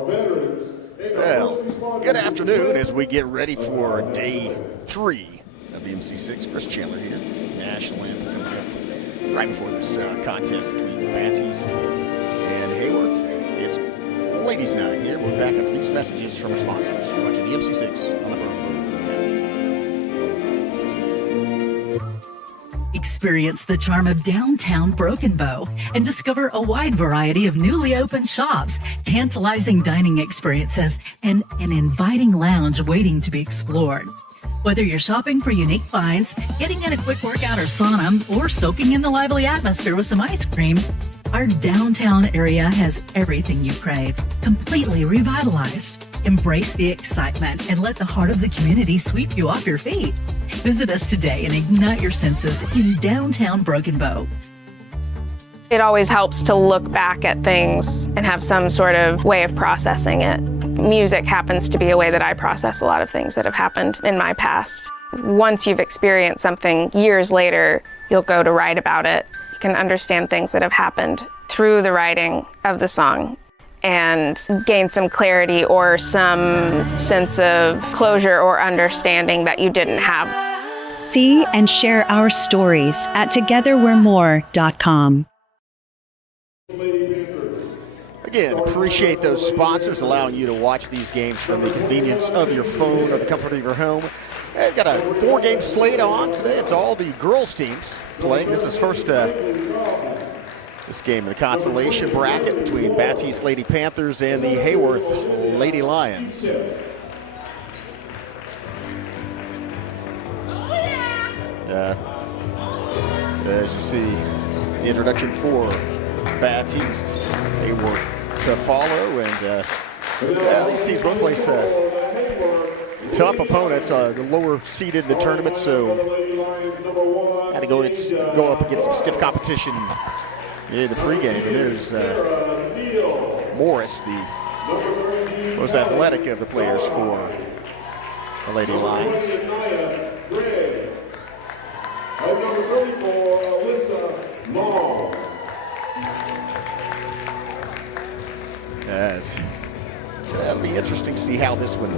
Well, good afternoon as we get ready for day 3 of the MC6. Chris Chandler here. National anthem coming up right before this contest between Battiest and Haworth. It's ladies' night here. We're back after these messages from our sponsors. You're watching the MC6 on the Broken Bow. Experience the charm of downtown Broken Bow and discover a wide variety of newly opened shops, tantalizing dining experiences, and an inviting lounge waiting to be explored. Whether you're shopping for unique finds, getting in a quick workout or sauna, or soaking in the lively atmosphere with some ice cream, our downtown area has everything you crave, completely revitalized. Embrace the excitement and let the heart of the community sweep you off your feet. Visit us today and ignite your senses in downtown Broken Bow. It always helps to look back at things and have some sort of way of processing it. Music happens to be a way that I process a lot of things that have happened in my past. Once you've experienced something years later, you'll go to write about it. You can understand things that have happened through the writing of the song and gain some clarity or some sense of closure or understanding that you didn't have. See and share our stories at togetherwe'remore.com. Again, appreciate those sponsors allowing you to watch these games from the convenience of your phone or the comfort of your home. They've got a 4-game slate on today. It's all the girls' teams playing. This is this game in the consolation bracket between Battiest Lady Panthers and the Haworth Lady Lions. As you see, the introduction for Battiest, Haworth to follow, and these teams both place tough opponents, the lower seeded in the tournament, so had to go up against some stiff competition in the pregame. And there's Morris, the most athletic of the players for the Lady Lions. That'll be interesting to see how this one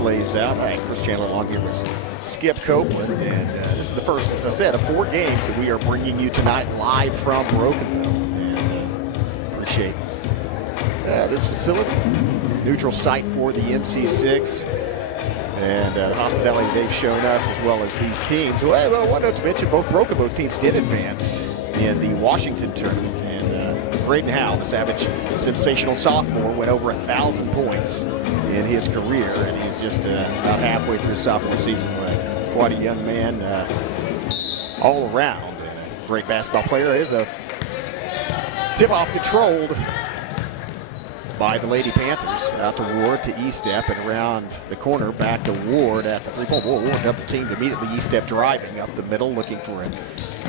plays out. Hi, Chris Chandler along here with Skip Copeland, and this is the first, as I said, of 4 games that we are bringing you tonight live from Broken Bow. And appreciate this facility, neutral site for the MC6, and the hospitality they've shown us, as well as these teams. Well, one note to mention, both Broken Bow teams did advance in the Washington tournament. Braden Howell, the Savage sensational sophomore, went over 1,000 points in his career, and he's just about halfway through his sophomore season. Quite a young man all around, and a great basketball player. Is a tip-off controlled by the Lady Panthers. Out to Ward to E-step, and around the corner back to Ward at the three-point. Ward double-teamed immediately. E-step driving up the middle, looking for it.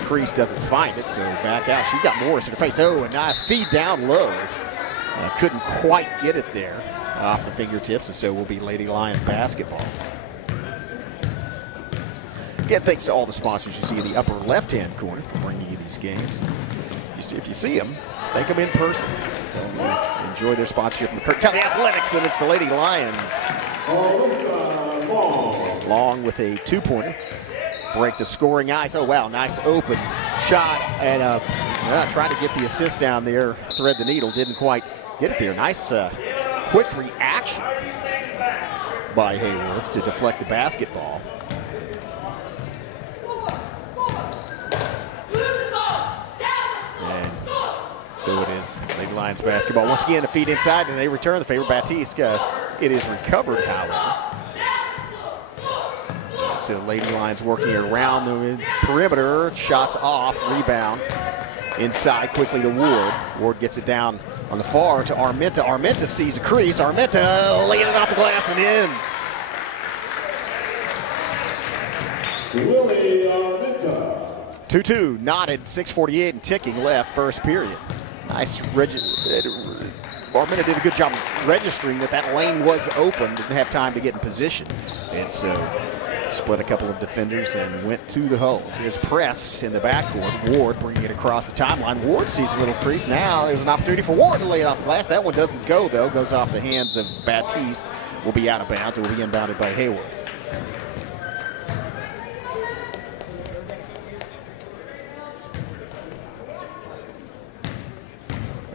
Crease doesn't find it, so back out. She's got Morris in her face. Oh, and now feed down low. Couldn't quite get it there off the fingertips, and so will be Lady Lion basketball. Again, thanks to all the sponsors you see in the upper left-hand corner for bringing you these games. If you see them, thank them in person. So enjoy their sponsorship from the Kirk County Athletics, and it's the Lady Lions. Long with a 2-pointer. Break the scoring eyes. Oh, wow, nice open shot. And trying to get the assist down there, thread the needle, didn't quite get it there. Nice quick reaction by Haworth to deflect the basketball. And so it is Lady Lions basketball. Once again, a feed inside, and they return the favor. Battiest, it is recovered, however. So Lady Lions working around the perimeter, shots off, rebound inside quickly to Ward. Ward gets it down on the far to Armenta. Armenta sees a crease. Armenta laying it off the glass and in. 2-2, knotted, 6:48 and ticking left, first period. Nice, Armenta did a good job registering that lane was open, didn't have time to get in position. And so split a couple of defenders and went to the hole. Here's press in the backcourt. Ward bringing it across the timeline. Ward sees a little crease. Now there's an opportunity for Ward to lay it off the glass. That one doesn't go, though. Goes off the hands of Battiest. Will be out of bounds. It will be inbounded by Haworth.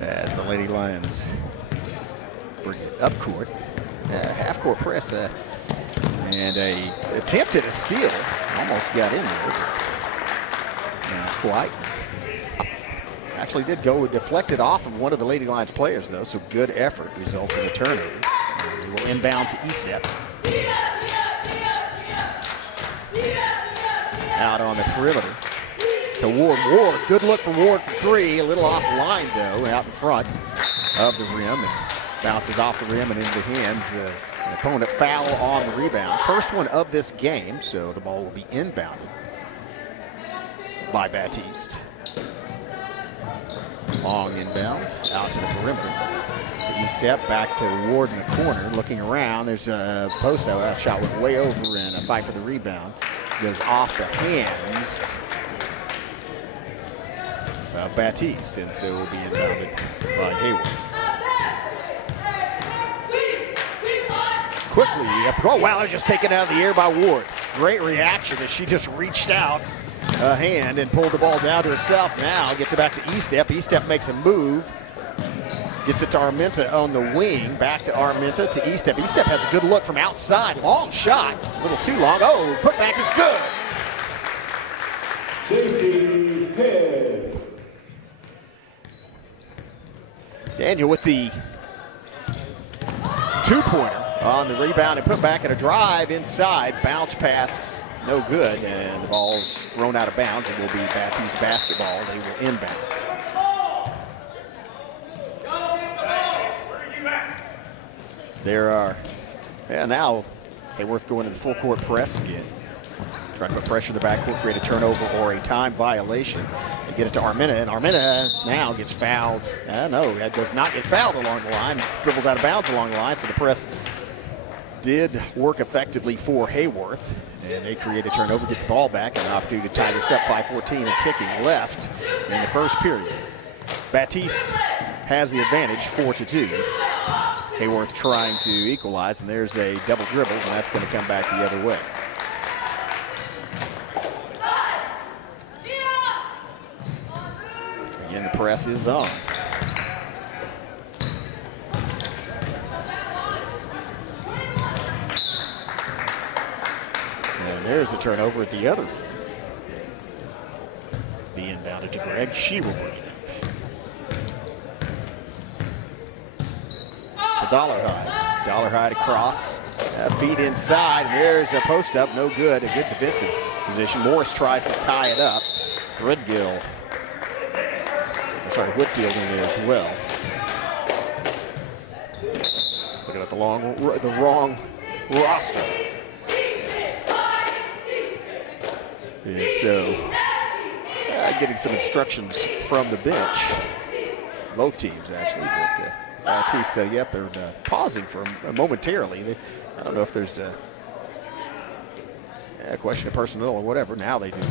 As the Lady Lions bring it up court. Half-court press. And a attempt at a steal. Almost got in there, but not quite. Actually did go deflected off of one of the Lady Lions players, though, so good effort results in a turnover. And he will inbound to E-step. Out on the perimeter to Ward. Ward, good look from Ward for three. A little off line, though, out in front of the rim. And bounces off the rim and into the hands of an opponent. Foul on the rebound. First one of this game, so the ball will be inbounded by Battiest. Long inbound, out to the perimeter. To E-step, back to Ward in the corner, looking around. There's a post out. Shot went way over and a fight for the rebound. Goes off the hands of Battiest, and so will be inbounded by Haworth. Quickly up the, oh wow, that was just taken out of the air by Ward. Great reaction as she just reached out a hand and pulled the ball down to herself. Now gets it back to E-step. E-step makes a move. Gets it to Armenta on the wing. Back to Armenta to E-step. E-step has a good look from outside. Long shot. A little too long. Oh, putback is good. JC Head. Daniel with the two-pointer on the rebound and put back at a drive inside. Bounce pass, no good, and the ball's thrown out of bounds. It will be Battiest basketball. They will inbound. There are, yeah, now Haworth going to the full court press again. Trying to put pressure in the backcourt, create a turnover or a time violation. They get it to Armenta, and Armenta now gets fouled. No, that does not get fouled along the line. Dribbles out of bounds along the line, so the press did work effectively for Haworth. And they create a turnover, get the ball back, and an opportunity to tie this up. 5:14 and ticking left in the first period. Battiest has the advantage, 4-2. Haworth trying to equalize, and there's a double dribble, and that's going to come back the other way. Again, the press is on. And there's a turnover at the other. Be inbounded to Greg. She will bring it up. To Dollarhide. Dollarhide across. Feet inside. And there's a post up. No good. A good defensive position. Morris tries to tie it up. Threadgill. Sorry, Whitfield in there as well. Looking at the wrong roster. And so, getting some instructions from the bench. Both teams, actually. But Battiest said, yep, they're pausing for momentarily. I don't know if there's a question of personnel or whatever. Now they do.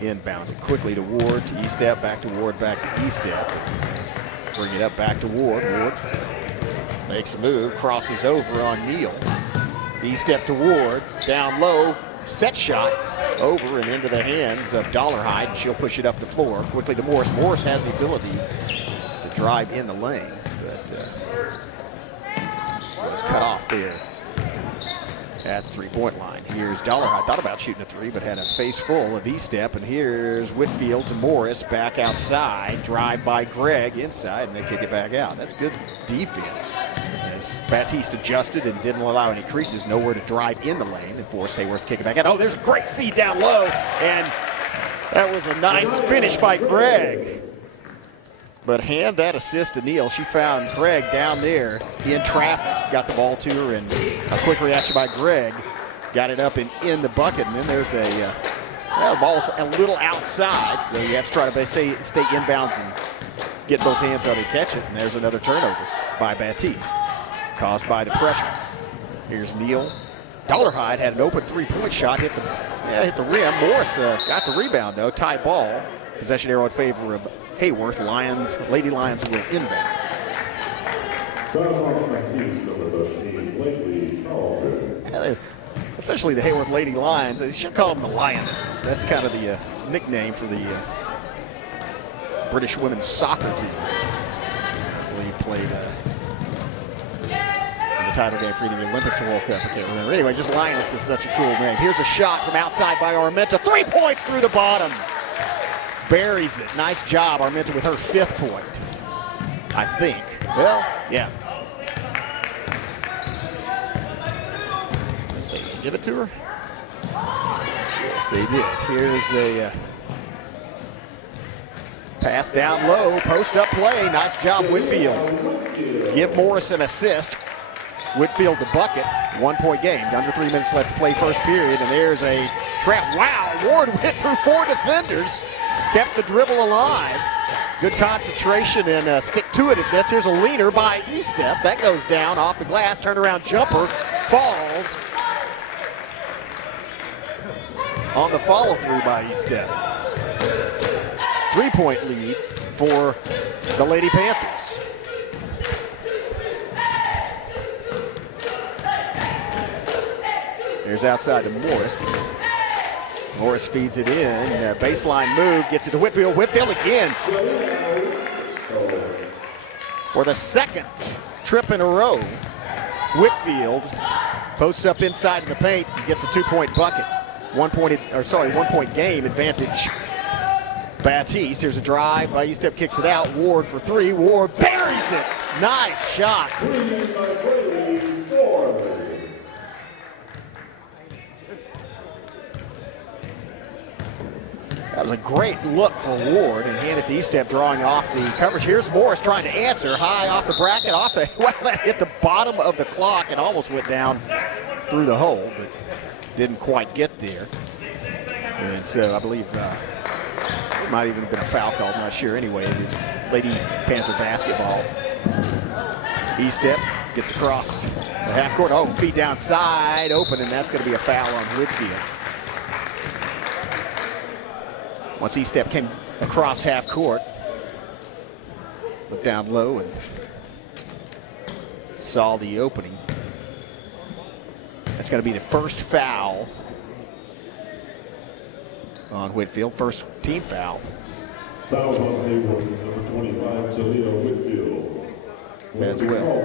Inbounded quickly to Ward, to E-step, back to Ward, back to E-step. Bring it up back to Ward. Ward makes a move, crosses over on Neal. E-step to Ward, down low, set shot, over and into the hands of Dollarhide. She'll push it up the floor. Quickly to Morris. Morris has the ability to drive in the lane, but was cut off there at the three-point line. Here's Dollarhide, thought about shooting a three, but had a face full of E-step. And here's Whitfield to Morris, back outside. Drive by Gregg inside, and they kick it back out. That's good defense. As Battiest adjusted and didn't allow any creases, nowhere to drive in the lane, and forced Haworth to kick it back out. Oh, there's a great feed down low, and that was a nice finish by Gregg. But hand that assist to Neal. She found Gregg down there in traffic, got the ball to her, and a quick reaction by Gregg. Got it up and in the bucket, and then there's the ball's a little outside, so you have to try to stay inbounds and get both hands on it, catch it, and there's another turnover by Battiest, caused by the pressure. Here's Neal Dollarhide had an open three-point shot, hit the rim. Morris got the rebound though. Tie ball. Possession arrow in favor of Haworth. Lady Lions will inbound. Officially the Haworth Lady Lions. They should call them the Lionesses. That's kind of the nickname for the British women's soccer team. I believe played in the title game for either the Olympics or World Cup. I can't remember. Anyway, just Lioness is such a cool name. Here's a shot from outside by Armenta. 3 points through the bottom. Buries it. Nice job, Armenta, with her 5th point. I think. Well, yeah. Let's see. Give it to her? Yes, they did. Here's a pass down low. Post-up play. Nice job, Whitfield. Give Morris an assist. Whitfield the bucket. 1-point game. Under 3 minutes left to play first period. And there's a trap. Wow, Ward went through 4 defenders. Kept the dribble alive. Good concentration and stick-to-itiveness. Here's a leaner by E-Step. That goes down off the glass. Turnaround jumper. Falls. On the follow-through by E-Step. 3-point lead for the Lady Panthers. Here's outside to Morris. Morris feeds it in. Baseline move, gets it to Whitfield. Whitfield again. For the 2nd trip in a row, Whitfield posts up inside in the paint and gets a 2-point bucket. 1-point game advantage. Battiest. Here's a drive by E-Step, kicks it out. Ward for 3. Ward buries it. Nice shot. That was a great look for Ward, and hand it to E-Step, drawing off the coverage. Here's Morris trying to answer. High off the bracket, well, that hit the bottom of the clock and almost went down through the hole, but didn't quite get there. And so I believe it might even have been a foul call, I'm not sure. Anyway, it is Lady Panther basketball. E-Step gets across the half court. Oh, feed downside, open, and that's going to be a foul on Whitfield. Once E-Step came across half court, looked down low and saw the opening. That's going to be the first foul on Whitfield, first team foul. Foul on Haworth, number 25, Talia Whitfield. As well.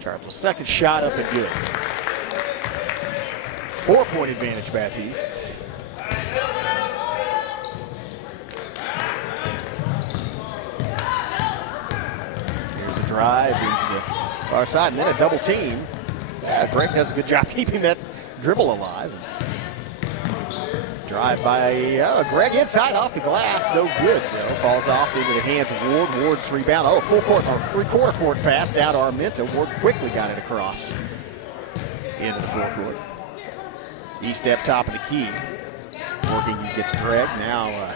Charles' second shot up and good. 4-point advantage, Battiest. Here's a drive into the far side, and then a double team. Greg does a good job keeping that dribble alive. Drive by Greg inside off the glass, no good though. Falls off into the hands of Ward. Ward's rebound. Oh, full court or 3/4 court pass down to Armenta. Ward quickly got it across into the forecourt. E-Step top of the key. Working against Greg. Now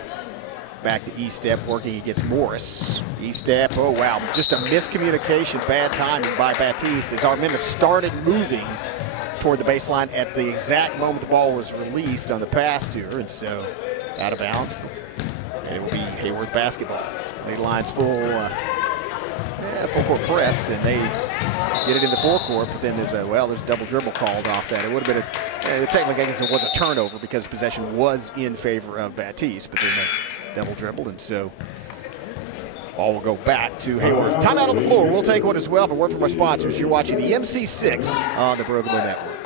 back to E-Step, working against Morris. E-Step, oh wow, just a miscommunication, bad timing by Battiest as Armenta started moving toward the baseline at the exact moment the ball was released on the pass to her, and so out of bounds. And it will be Haworth basketball. Lady Lions full court press, and they get it in the forecourt, but then there's a double dribble called off that. It would have been technically I guess it was a turnover because possession was in favor of Battiest, but then they double dribbled, and so ball will go back to Haworth. Timeout on the floor. We'll take one as well. For word from our sponsors, you're watching the MC6 on the Broken Bow Network.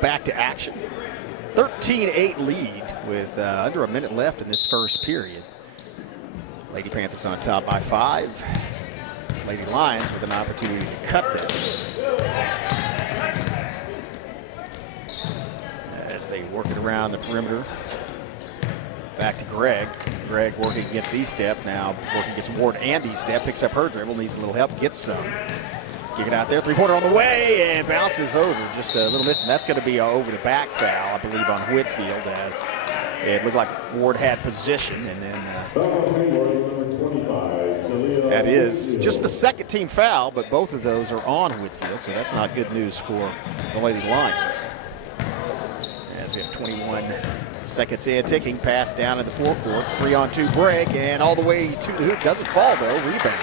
back to action. 13-8 lead with under a minute left in this first period. Lady Panthers on top by 5. Lady Lions with an opportunity to cut that as they work it around the perimeter. Back to Greg. Greg working against E-Step, now working against Ward and E-Step, picks up her dribble, needs a little help, gets some. Kick it out there, three-pointer on the way, and bounces over, just a little miss, and that's going to be over the back foul, I believe, on Whitfield, as it looked like Ward had position, and then that is just the second team foul, but both of those are on Whitfield, so that's not good news for the Lady Lions. As we have 21 seconds in, ticking, pass down in the forecourt, 3-on-2 break, and all the way to the hoop, doesn't fall though, rebound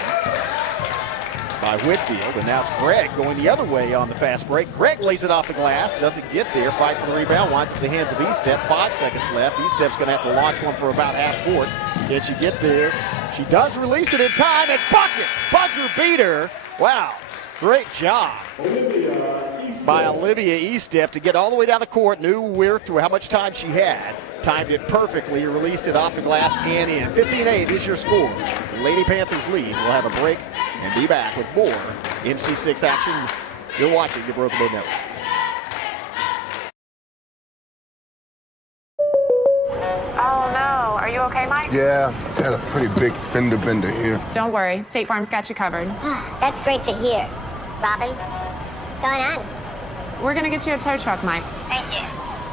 by Whitfield, and now it's Greg going the other way on the fast break. Greg lays it off the glass, doesn't get there, fight for the rebound, winds up in the hands of E-Step, 5 seconds left. E-Step's gonna have to launch one for about half court. Can she get there? She does release it in time, and bucket, buzzer beater. Wow, great job by Olivia E-Step to get all the way down the court, knew how much time she had, timed it perfectly, released it off the glass and in. 15-8 is your score. Lady Panthers lead. We'll have a break and be back with more MC6 action. You're watching the Broken Bow Network. Oh no, are you okay, Mike? Yeah, got a pretty big fender bender here. Don't worry, State Farm's got you covered. That's great to hear. Robin, what's going on? We're gonna get you a tow truck, Mike. Thank you.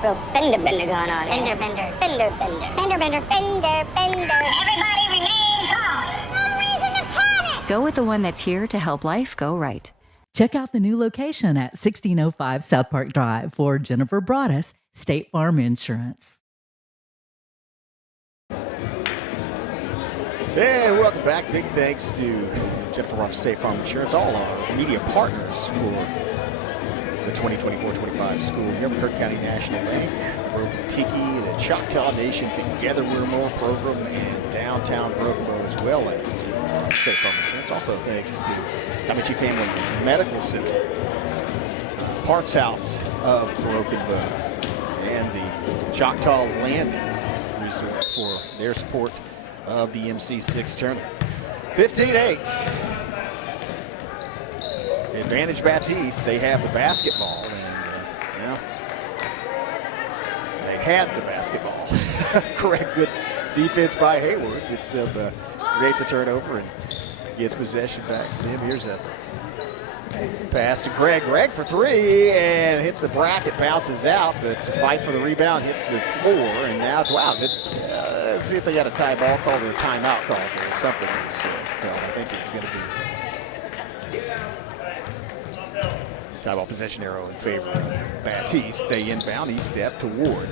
Real fender bender going on. Fender bender. Fender bender. Fender bender. Fender bender. Everybody remain calm. No reason to panic. Go with the one that's here to help life go right. Check out the new location at 1605 South Park Drive for Jennifer Broaddus, State Farm Insurance. And welcome back. Big thanks to Jennifer Broaddus, State Farm Insurance, all our media partners for the 2024-25 school year. Kirk County National Bank, Broken Tiki, the Choctaw Nation Together We're More program, and Downtown Broken Bow, as well as State Farm Insurance. Also thanks to Kamichi Family Medical Center, Parts House of Broken Bow, and the Choctaw Landing Resort for their support of the MC6 tournament. 15-8. Advantage Battiest. They have the basketball, and they had the basketball. Correct. Good defense by Haworth. Gets them, creates a turnover and gets possession back for them. Here's a pass to Greg. Greg for three, and hits the bracket, bounces out, but to fight for the rebound, hits the floor, and now it's wow. Let's see if they got a tie ball called or a timeout called or something. I think it's going to be tie ball possession arrow in favor of Battiest. They inbound, E-Step to Ward.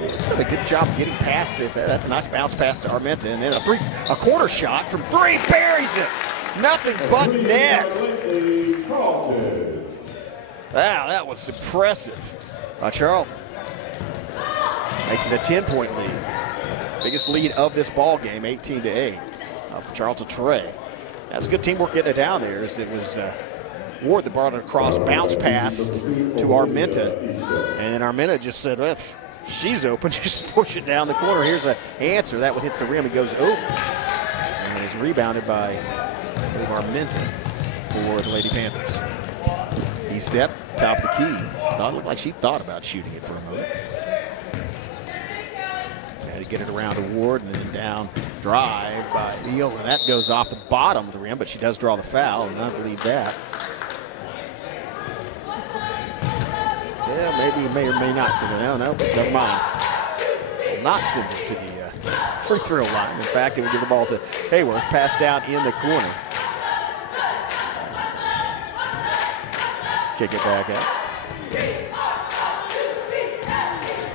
He's done a good job of getting past this. That's a nice bounce pass to Armenta, and then a corner shot from three, buries it. Nothing but net. Wow, that was impressive by Charlton. Makes it a 10-point lead. Biggest lead of this ball game, 18-8 for Charlton Trey. That's good teamwork getting it down there. As it was Ward that brought it across, bounce pass to Armenta, and then Armenta just said, well, she's open, just push it down the corner. Here's an answer. That one hits the rim and goes over. And is rebounded by, I believe, Armenta for the Lady Panthers. E-Step, top of the key. Thought it looked like she thought about shooting it for a moment. Had to get it around to Ward, and then down drive by Neal, and that goes off the bottom of the rim, but she does draw the foul, and I believe that. Yeah, maybe may or may not send it. No, never mind. Will not send it to the free throw line. In fact, it would give the ball to Haworth, pass down in the corner. Kick it back out.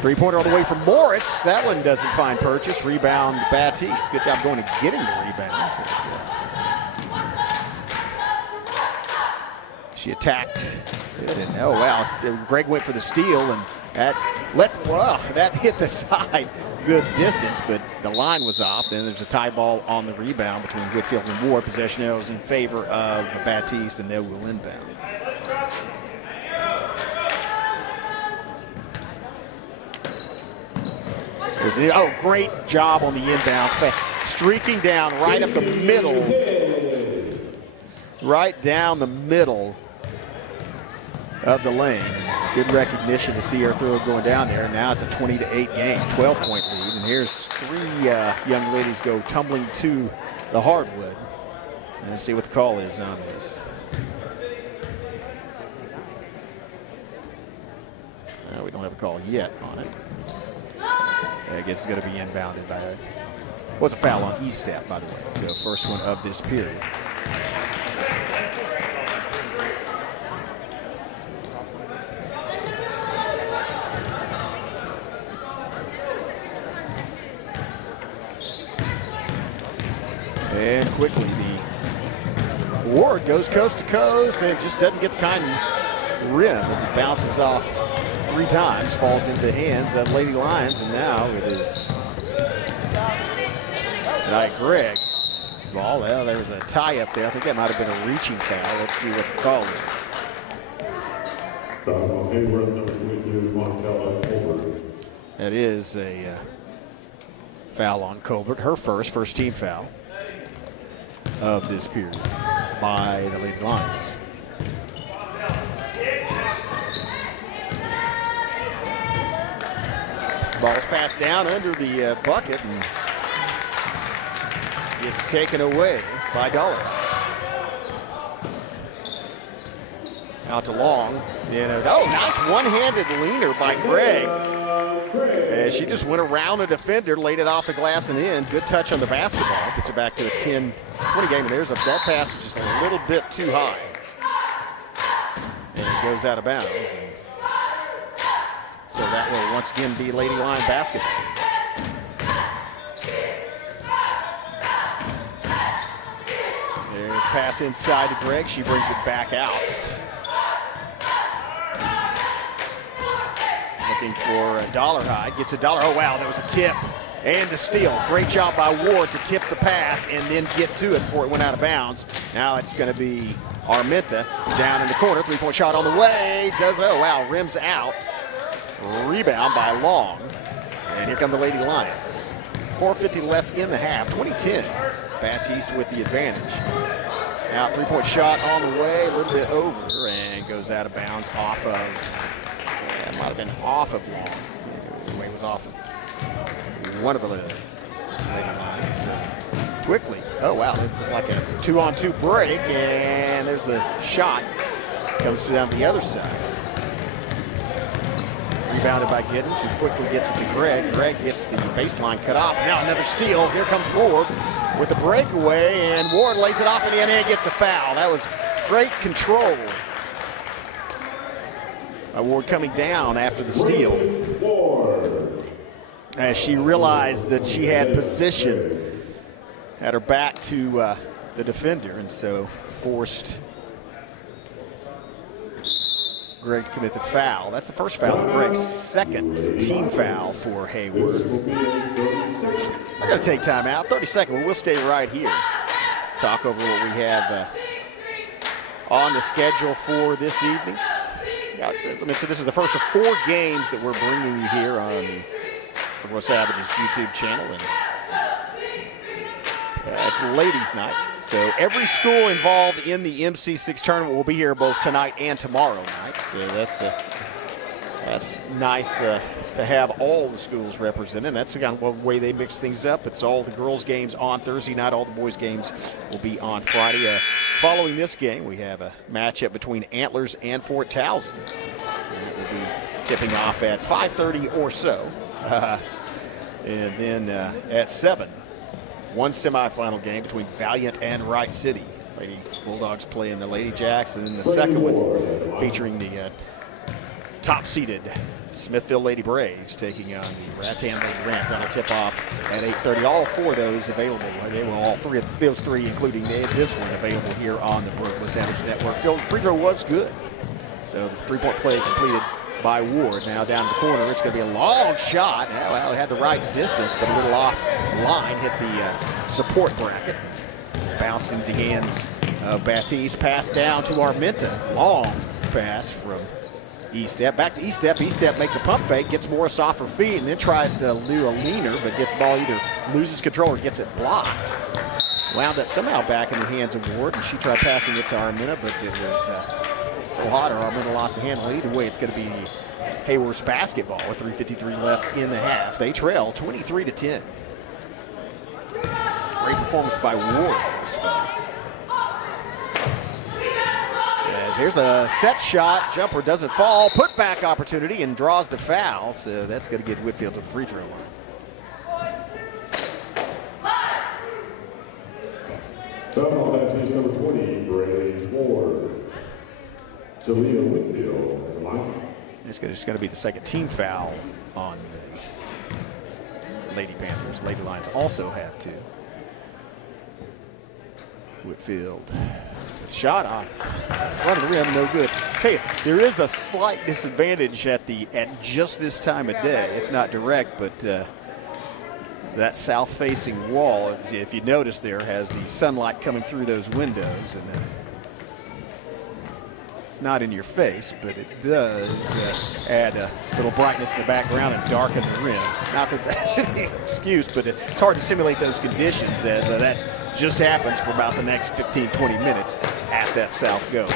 Three-pointer all the way from Morris. That one doesn't find purchase. Rebound Battiest. Good job going and getting the rebound. She attacked. Oh, wow. Greg went for the steal, and that that hit the side. Good distance, but the line was off. Then there's a tie ball on the rebound between Whitfield and Ward. Possession arrows in favor of Battiest, and they will inbound. Oh, great job on the inbound. Streaking down right up the middle. Right down the middle of the lane. Good recognition to see her throw going down there. Now it's a 20-8 game, 12-point lead. And here's three young ladies go tumbling to the hardwood. And let's see what the call is on this. We don't have a call yet on it. I guess it's going to be inbounded by was a foul on E-Step, by the way. So first one of this period. And quickly, the Ward goes coast to coast and just doesn't get the kind of rim as it bounces off 3 times, falls into the hands of Lady Lions, and now it is Greg. Ball. Well, there was a tie up there. I think that might have been a reaching foul. Let's see what the call is. Haworth, number 22, Montella. That is a foul on Colbert, her first team foul of this period by the Lady Lions. Ball's passed down under the bucket and gets taken away by Dollar. Out to Long. Nice one-handed leaner by Greg. And she just went around a defender, laid it off the glass and in. Good touch on the basketball. Gets it back to a 10-20 game. And there's that pass was just a little bit too high. And it goes out of bounds. And so that will once again be Lady Lion basketball. There's pass inside to Greg. She brings it back out. Looking for a Dollarhide. Gets a dollar. Oh, wow, that was a tip and a steal. Great job by Ward to tip the pass and then get to it before it went out of bounds. Now it's going to be Arminta down in the corner. 3-point shot on the way. Rims out. Rebound by Long. And here come the Lady Lions. 4:50 left in the half. 20-10. Battiest with the advantage. Now 3-point shot on the way. A little bit over and goes out of bounds off of, it might have been off of Long. Anyway, it was off of one of the Lady Lions. So quickly. Oh, wow. It looked like a 2-on-2 break. And there's a shot. Comes down the other side. Rebounded by Giddens, who quickly gets it to Greg. Greg gets the baseline cut off. Now another steal. Here comes Ward with the breakaway, and Ward lays it off in the end and gets the foul. That was great control. Ward coming down after the steal as she realized that she had position at her back to the defender, and so forced Greg to commit the foul. That's the first foul on Greg's second team foul for Haworth. We're going to take time out. 30 seconds. We'll stay right here. Talk over what we have on the schedule for this evening. As I mentioned, this is the first of 4 games that we're bringing you here on the World Savages YouTube channel. And it's ladies' night. So every school involved in the MC6 tournament will be here both tonight and tomorrow night. So that's nice to have all the schools represented. That's the kind of way they mix things up. It's all the girls' games on Thursday night. All the boys' games will be on Friday. Following this game, we have a matchup between Antlers and Fort Townsend. It will be tipping off at 5:30 or so. And then at 7. One semifinal game between Valiant and Wright City. Lady Bulldogs playing the Lady Jacks, and then the second one featuring the top-seeded Smithville Lady Braves taking on the Rattan Lady Rams. That'll tip off at 8:30. All 4 of those available. They were all 3 of those 3, including this one, available here on the Brooklyn Savage Network. Free throw was good. So the 3-point play completed by Ward. Now down the corner, it's going to be a long shot. Well, it had the right distance, but a little off line, hit the support bracket. Bounced into the hands of Battiest. Pass down to Arminta. Long pass from E-step, back to E-step. E-step makes a pump fake, gets Morris off her feet, and then tries to do a leaner, but gets the ball, either loses control or gets it blocked. Wound up somehow back in the hands of Ward, and she tried passing it to Armina, but it was a little hotter. Armina lost the handle. Either way, it's going to be Haworth's basketball with 3:53 left in the half. They trail 23-10. Great performance by Ward this far. Here's a set shot, jumper doesn't fall, put back opportunity and draws the foul. So that's going to get Whitfield to the free throw line. Foul on Battiest number 20, Bray Ward. Talia Whitfield at the line. It's just going to be the second team foul on the Lady Panthers. Lady Lions also have two. Whitfield. Shot off front of the rim, no good. Hey, there is a slight disadvantage at just this time of day. It's not direct, but that south-facing wall, if you notice there, has the sunlight coming through those windows, and it's not in your face, but it does add a little brightness in the background and darken the rim. Not that that's any excuse, but it's hard to simulate those conditions as that just happens for about the next 15-20 minutes at that south go.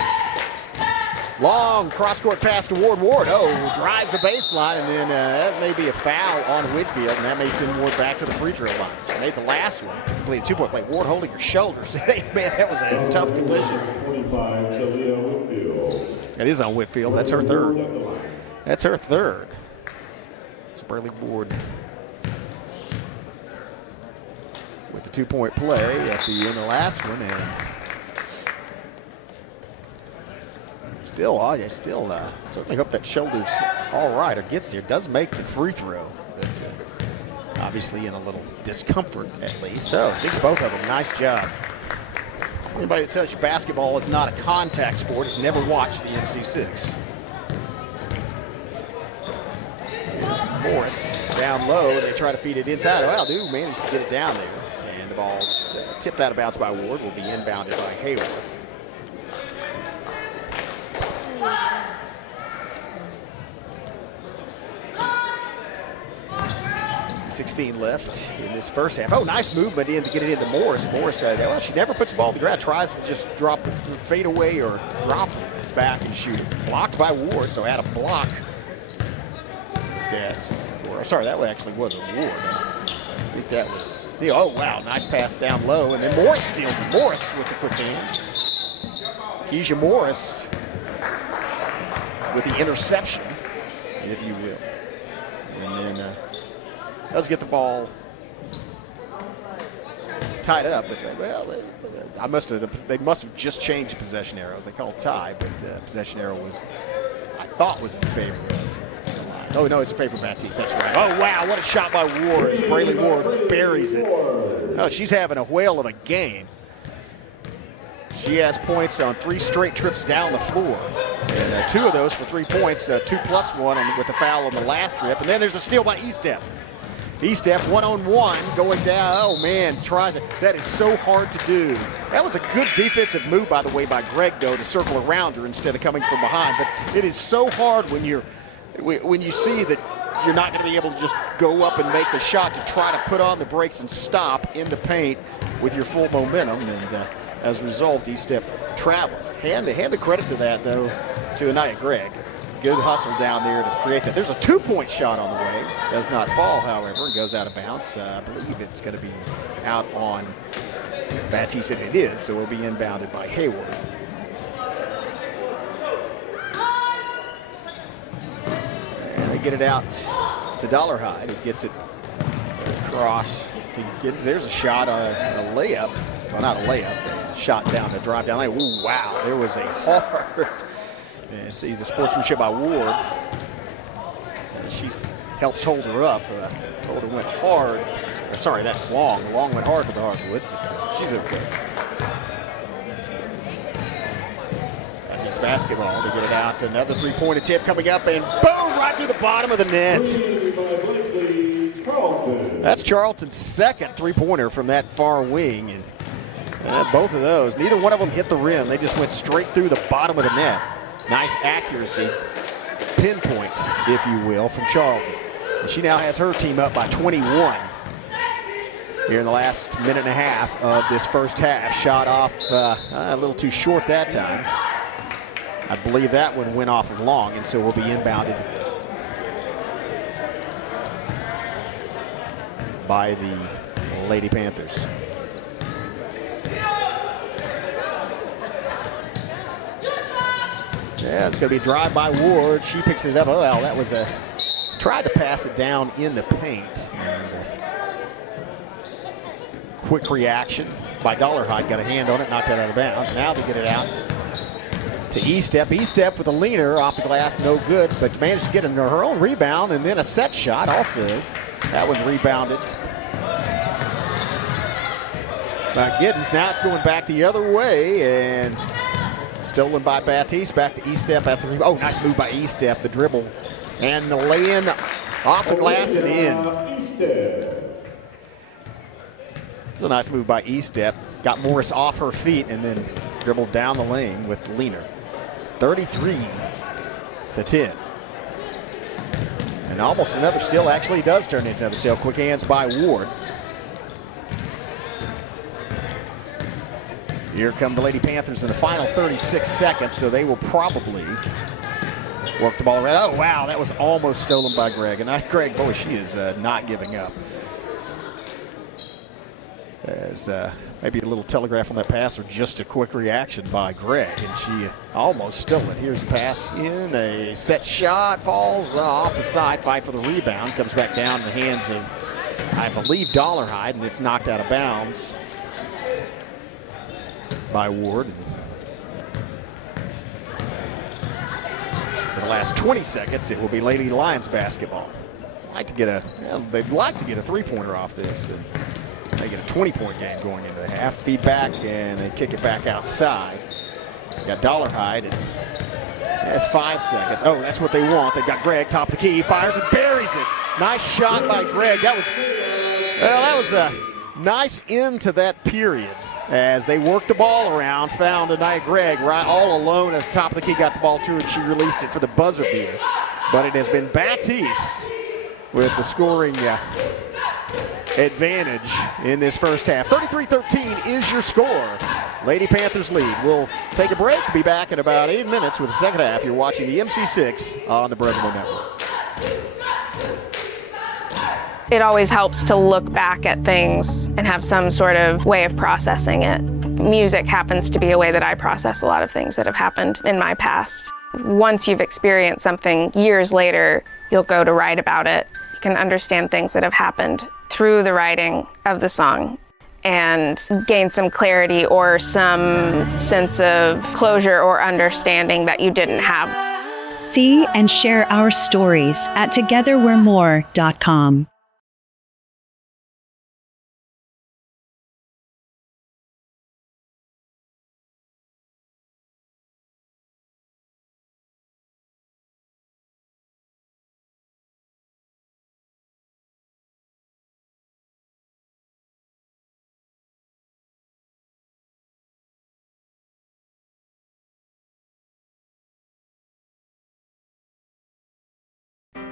Long cross-court pass to Ward. Ward, drives the baseline, and then that may be a foul on Whitfield, and that may send Ward back to the free throw line. She made the last one, completed two-point play. Ward holding her shoulders. Hey, man, that was a tough collision. 25, Talia Whitfield. That is on Whitfield. That's her third. That's her third. So Burley Ward with the two-point play at the end of the last one, and still certainly hope that shoulder's all right or gets there. Does make the free throw, but obviously in a little discomfort at least. So six both of them. Nice job. Anybody that tells you basketball is not a contact sport has never watched the MC6. Here's Morris down low. They try to feed it inside. Well, do manage to get it down there. And the ball tipped out of bounds by Ward, will be inbounded by Haworth. 16 left in this first half. Oh, nice movement in to get it into Morris. Morris, well, she never puts the ball on the ground. Tries to just fade away or drop back and shoot it. Blocked by Ward, so had a block. Stats for, sorry, that actually wasn't Ward. I think that was, oh, wow, nice pass down low. And then Morris steals it. Morris with the quick hands. Keisha Morris with the interception, if you will. And then does get the ball tied up, but well, they must have just changed the possession arrow. They called tie, but possession arrow I thought was in favor of. Oh no, it's in favor of Battiest. That's right. Oh wow, what a shot by Ward as Braylon Ward buries it. Oh, she's having a whale of a game. She has points on 3 straight trips down the floor. And 2 of those for 3 points, 2+1 with the foul on the last trip. And then there's a steal by E-Step. E-Step, one-on-one, going down. Oh, man, tries it. That is so hard to do. That was a good defensive move, by the way, by Greg, though, to circle around her instead of coming from behind. But it is so hard when you see that you're not going to be able to just go up and make the shot to try to put on the brakes and stop in the paint with your full momentum. And as a result, E-Step traveled. Hand the credit to that, though, to Anaya Gregg. Good hustle down there to create that. There's a 2-point shot on the way. Does not fall, however, and goes out of bounds. I believe it's going to be out on Battiest, and it is, so it'll be inbounded by Haworth. And they get it out to Dollarhide. It gets it across. There's a shot, a layup. Well, not a layup, a shot down, a drive down lane. Ooh, wow, there was a hard. And see the sportsmanship by Ward. She helps hold her up. Told her went hard. Sorry, that's Long. Long went hard with the hardwood. She's okay. Battiest basketball to get it out. Another 3-point attempt coming up, and boom, right through the bottom of the net. That's Charlton's second 3-pointer from that far wing. And both of those, neither one of them hit the rim. They just went straight through the bottom of the net. Nice accuracy pinpoint, if you will, from Charlton. And she now has her team up by 21 here in the last minute and a half of this first half. Shot off a little too short that time. I believe that one went off of long, and so will be inbounded by the Lady Panthers. Yeah, it's going to be a drive by Ward. She picks it up. Oh, well, that was tried to pass it down in the paint. And quick reaction by Dollarhide. Got a hand on it, knocked it out of bounds. Now they get it out to E-Step. E-Step with a leaner off the glass, no good, but managed to get her own rebound and then a set shot also. That was rebounded by Giddens. Now it's going back the other way and stolen by Battiest. Back to E-Step at the oh, nice move by E-Step. The dribble and the lay-in off the glass and in. It's a nice move by E-Step. Got Morris off her feet and then dribbled down the lane with the leaner. 33-10. And almost another steal. Actually does turn into another steal. Quick hands by Ward. Here come the Lady Panthers in the final 36 seconds, so they will probably work the ball around. Oh, wow, that was almost stolen by Greg. And Greg, boy, she is not giving up. As maybe a little telegraph on that pass or just a quick reaction by Greg, and she almost stole it. Here's the pass in, a set shot, falls off the side, fight for the rebound, comes back down in the hands of, I believe, Dollarhide, and it's knocked out of bounds by Ward. For the last 20 seconds, it will be Lady Lions basketball. They'd like to get a three-pointer off this, and they get a 20-point game going into the half. Feedback, and they kick it back outside. They got Dollarhide, and that's 5 seconds. Oh, that's what they want. They've got Greg, top of the key, fires and buries it. Nice shot by Greg. That was a nice end to that period as they worked the ball around, found tonight Greg right all alone at the top of the key, got the ball to her, and she released it for the buzzer beater. But it has been Battiest with the scoring advantage in this first half. 33-13 is your score. Lady Panthers lead. We'll take a break. Be back in about 8 minutes with the second half. You're watching the MC6 on the Breville Network. It always helps to look back at things and have some sort of way of processing it. Music happens to be a way that I process a lot of things that have happened in my past. Once you've experienced something years later, you'll go to write about it. You can understand things that have happened through the writing of the song and gain some clarity or some sense of closure or understanding that you didn't have. See and share our stories at togetherwe'remore.com.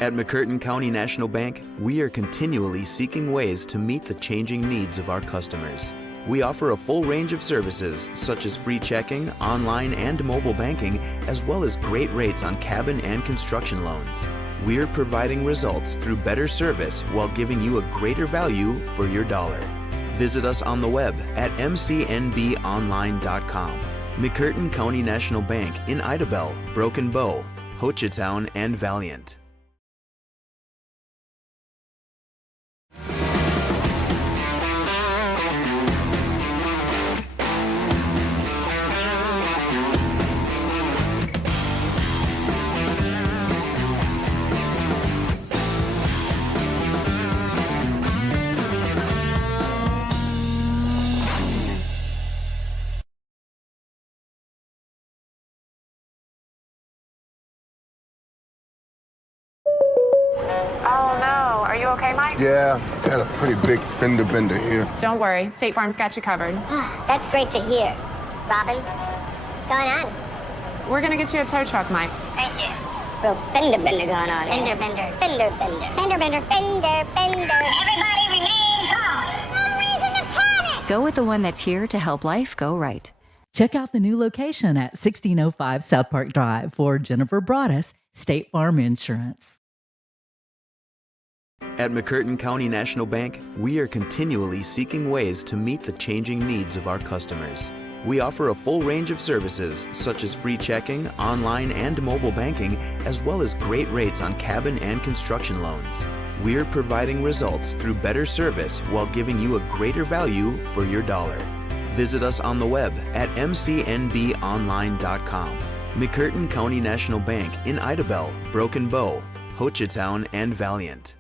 At McCurtain County National Bank, we are continually seeking ways to meet the changing needs of our customers. We offer a full range of services such as free checking, online and mobile banking, as well as great rates on cabin and construction loans. We're providing results through better service while giving you a greater value for your dollar. Visit us on the web at mcnbonline.com. McCurtain County National Bank in Idabel, Broken Bow, Hochatown, and Valiant. Oh no, are you okay, Mike? Yeah, got a pretty big fender bender here. Don't worry, State Farm's got you covered. That's great to hear. Robin, what's going on? We're gonna get you a tow truck, Mike. Thank you. real fender bender going on. Fender bender. Fender bender. Fender bender. Fender bender. Everybody remain calm. No reason to panic. Go with the one that's here to help life go right. Check out the new location at 1605 South Park Drive for Jennifer Broaddus, State Farm Insurance. At McCurtain County National Bank, we are continually seeking ways to meet the changing needs of our customers. We offer a full range of services such as free checking, online and mobile banking, as well as great rates on cabin and construction loans. We're providing results through better service while giving you a greater value for your dollar. Visit us on the web at mcnbonline.com. McCurtain County National Bank in Idabel, Broken Bow, Hochatown, and Valiant.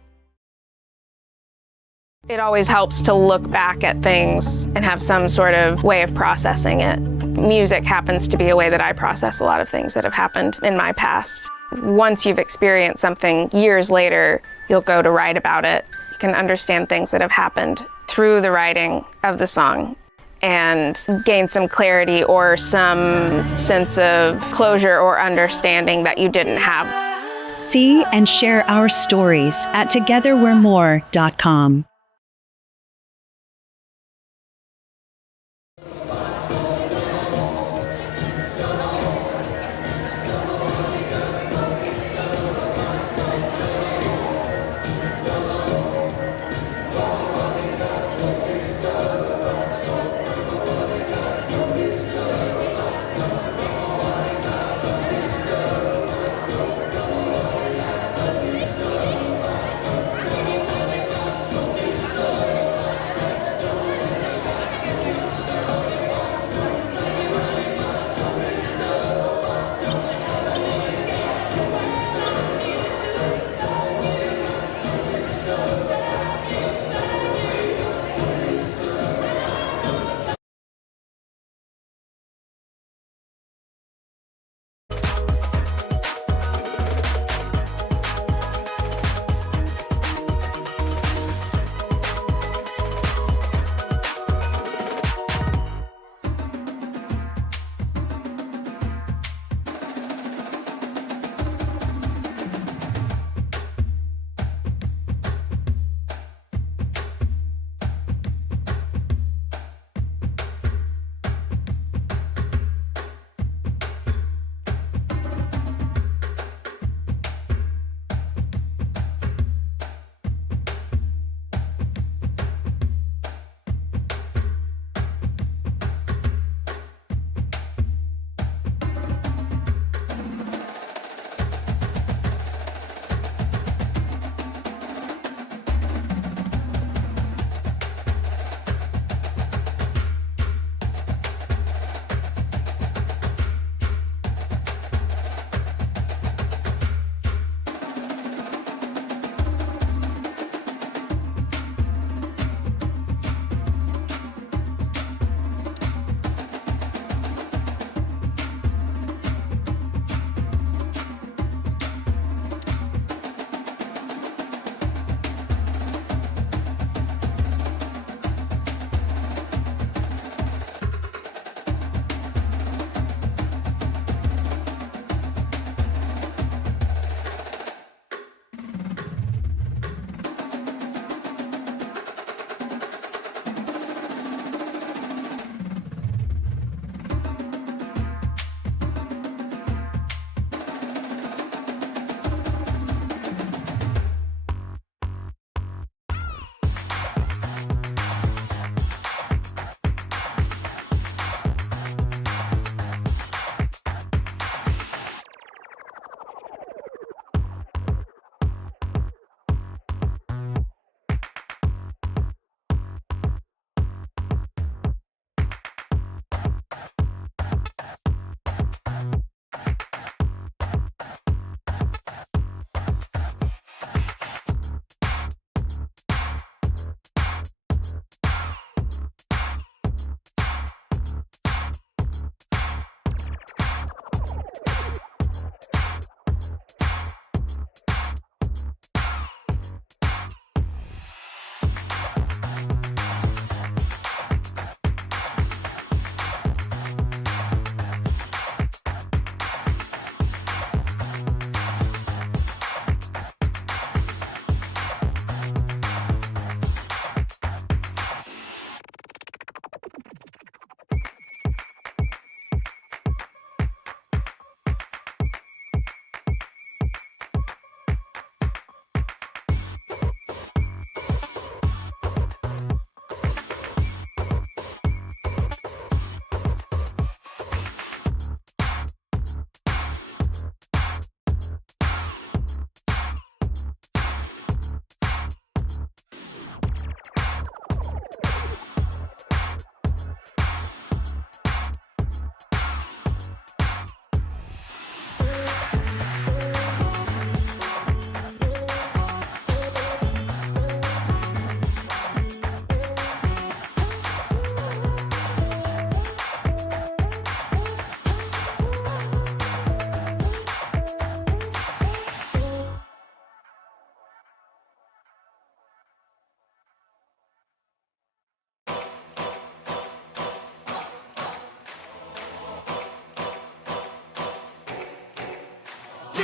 It always helps to look back at things and have some sort of way of processing it. Music happens to be a way that I process a lot of things that have happened in my past. Once you've experienced something years later, you'll go to write about it. You can understand things that have happened through the writing of the song and gain some clarity or some sense of closure or understanding that you didn't have. See and share our stories at togetherwe'remore.com.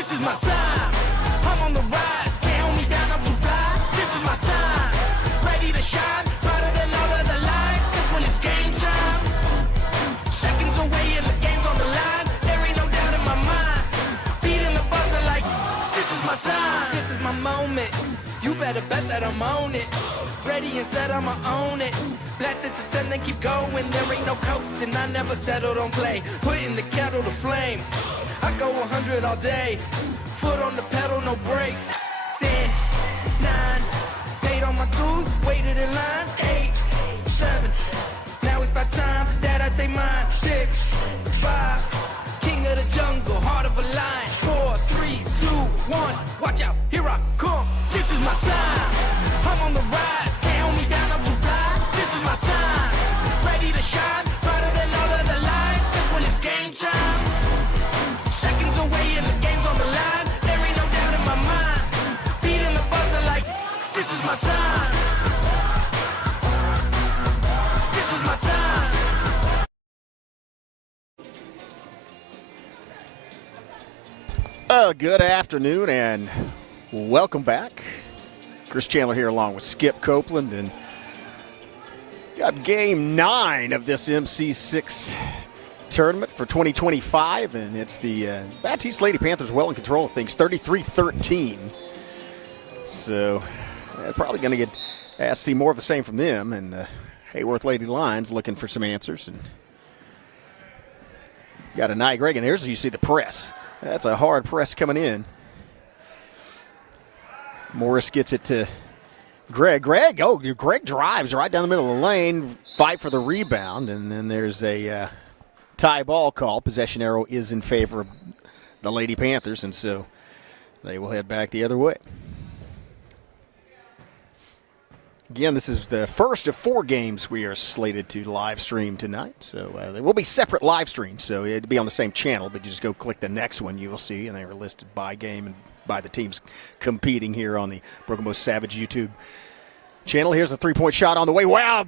This is my time. I'm on the rise. Can't hold me down, I'm too fly. This is my time. Ready to shine, brighter than all of the lights. Cause when it's game time, seconds away and the game's on the line. There ain't no doubt in my mind. Beating the buzzer like, this is my time. This is my moment. You better bet that I'm on it. Ready and set, I'ma own it. Blast it to 10, then keep going. There ain't no coasting, I never settled on play. Putting the kettle to flame. I go 100 all day. Foot on the pedal, no brakes. 10, 9, paid all my dues, waited in line. 8, 7, now it's my time that I take mine. 6, 5, king of the jungle, heart of a lion. 4, 3, 2, 1, watch out, here I come. This is my time, I'm on the rise. Can't hold me down, I'm too fly. This is my time, ready to shine, brighter than all of the lights. Cause when it's game time, seconds away and the game's on the line. There ain't no doubt in my mind. Beating the buzzer like, this is my time. This is my time. Good afternoon and welcome back. Chris Chandler here along with Skip Copeland, and got game 9 of this MC6 tournament for 2025, and it's the Battiest Lady Panthers well in control of things, 33-13. So probably going to get asked to see more of the same from them, and Haworth Lady Lions looking for some answers. And got a Nia Greg, and there's you see the press. That's a hard press coming in. Morris gets it to Greg. Greg drives right down the middle of the lane, fight for the rebound, and then there's a tie ball call. Possession arrow is in favor of the Lady Panthers, and so they will head back the other way. Again, this is the first of 4 games we are slated to live stream tonight. So there will be separate live streams, so it'll be on the same channel, but you just go click the next one, you will see, and they are listed by game and by the teams competing here on the Broken Bow Savage YouTube channel. Here's the three-point shot on the way. Wow!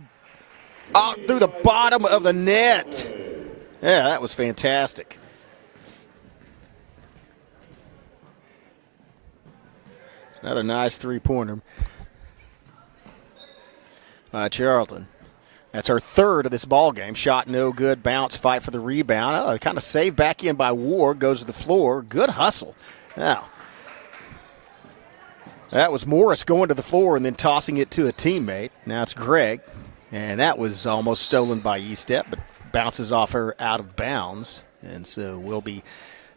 Out through the bottom of the net. Yeah, that was fantastic. It's another nice three-pointer by Charlton. That's her third of this ball game. Shot no good. Bounce, fight for the rebound. Oh, kind of saved back in by Ward. Goes to the floor. Good hustle. Now, that was Morris going to the floor and then tossing it to a teammate. Now it's Greg. And that was almost stolen by Estep, but bounces off her out of bounds. And so will be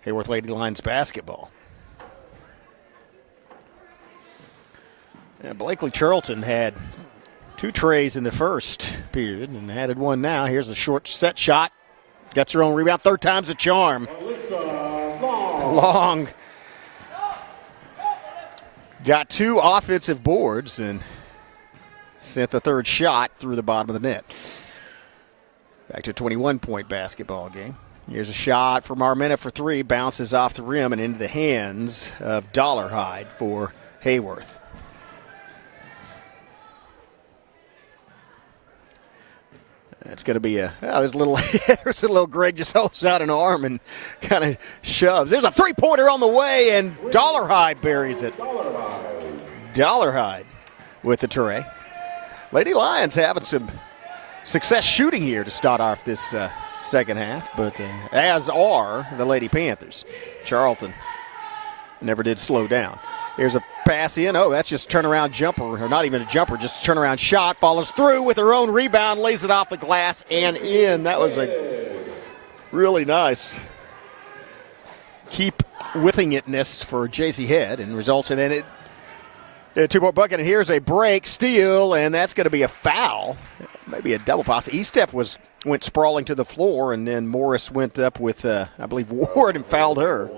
Haworth Lady Lions basketball. And Blakely Charlton had 2 trays in the first period and added 1 now. Here's a short set shot. Gets her own rebound. Third time's a charm. Long. Got 2 offensive boards and sent the third shot through the bottom of the net. Back to a 21-point basketball game. Here's a shot from Armenta for 3. Bounces off the rim and into the hands of Dollarhide for Haworth. It's going to be there's a little Greg just holds out an arm and kind of shoves. There's a three-pointer on the way, and Dollarhide buries it. Dollarhide with the tray. Lady Lions having some success shooting here to start off this second half, but as are the Lady Panthers. Charlton never did slow down. Here's a pass in. Oh, that's just a turnaround jumper, or not even a jumper, just a turnaround shot. Follows through with her own rebound, lays it off the glass and in. That was a really nice keep withing itness for JC Head and results in it. A 2-point bucket, and here's a break, steal, and that's going to be a foul. Maybe a double pass. Estep went sprawling to the floor, and then Morris went up with, I believe, Ward and fouled her.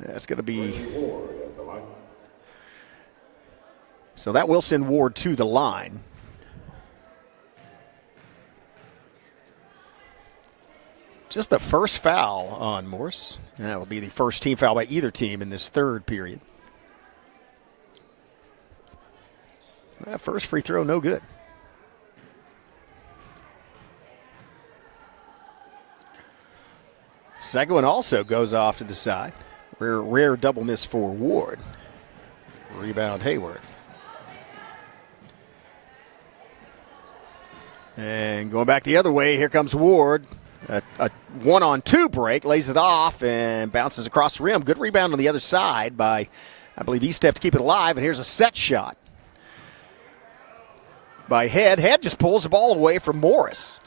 That's going to be. So that will send Ward to the line. Just the first foul on Morris. And that will be the first team foul by either team in this third period. That first free throw, no good. Second one also goes off to the side. Rare double miss for Ward. Rebound Haworth. And going back the other way, here comes Ward. A 1-on-2 break, lays it off and bounces across the rim. Good rebound on the other side by, I believe, Estep to keep it alive. And here's a set shot by Head. Head just pulls the ball away from Morris.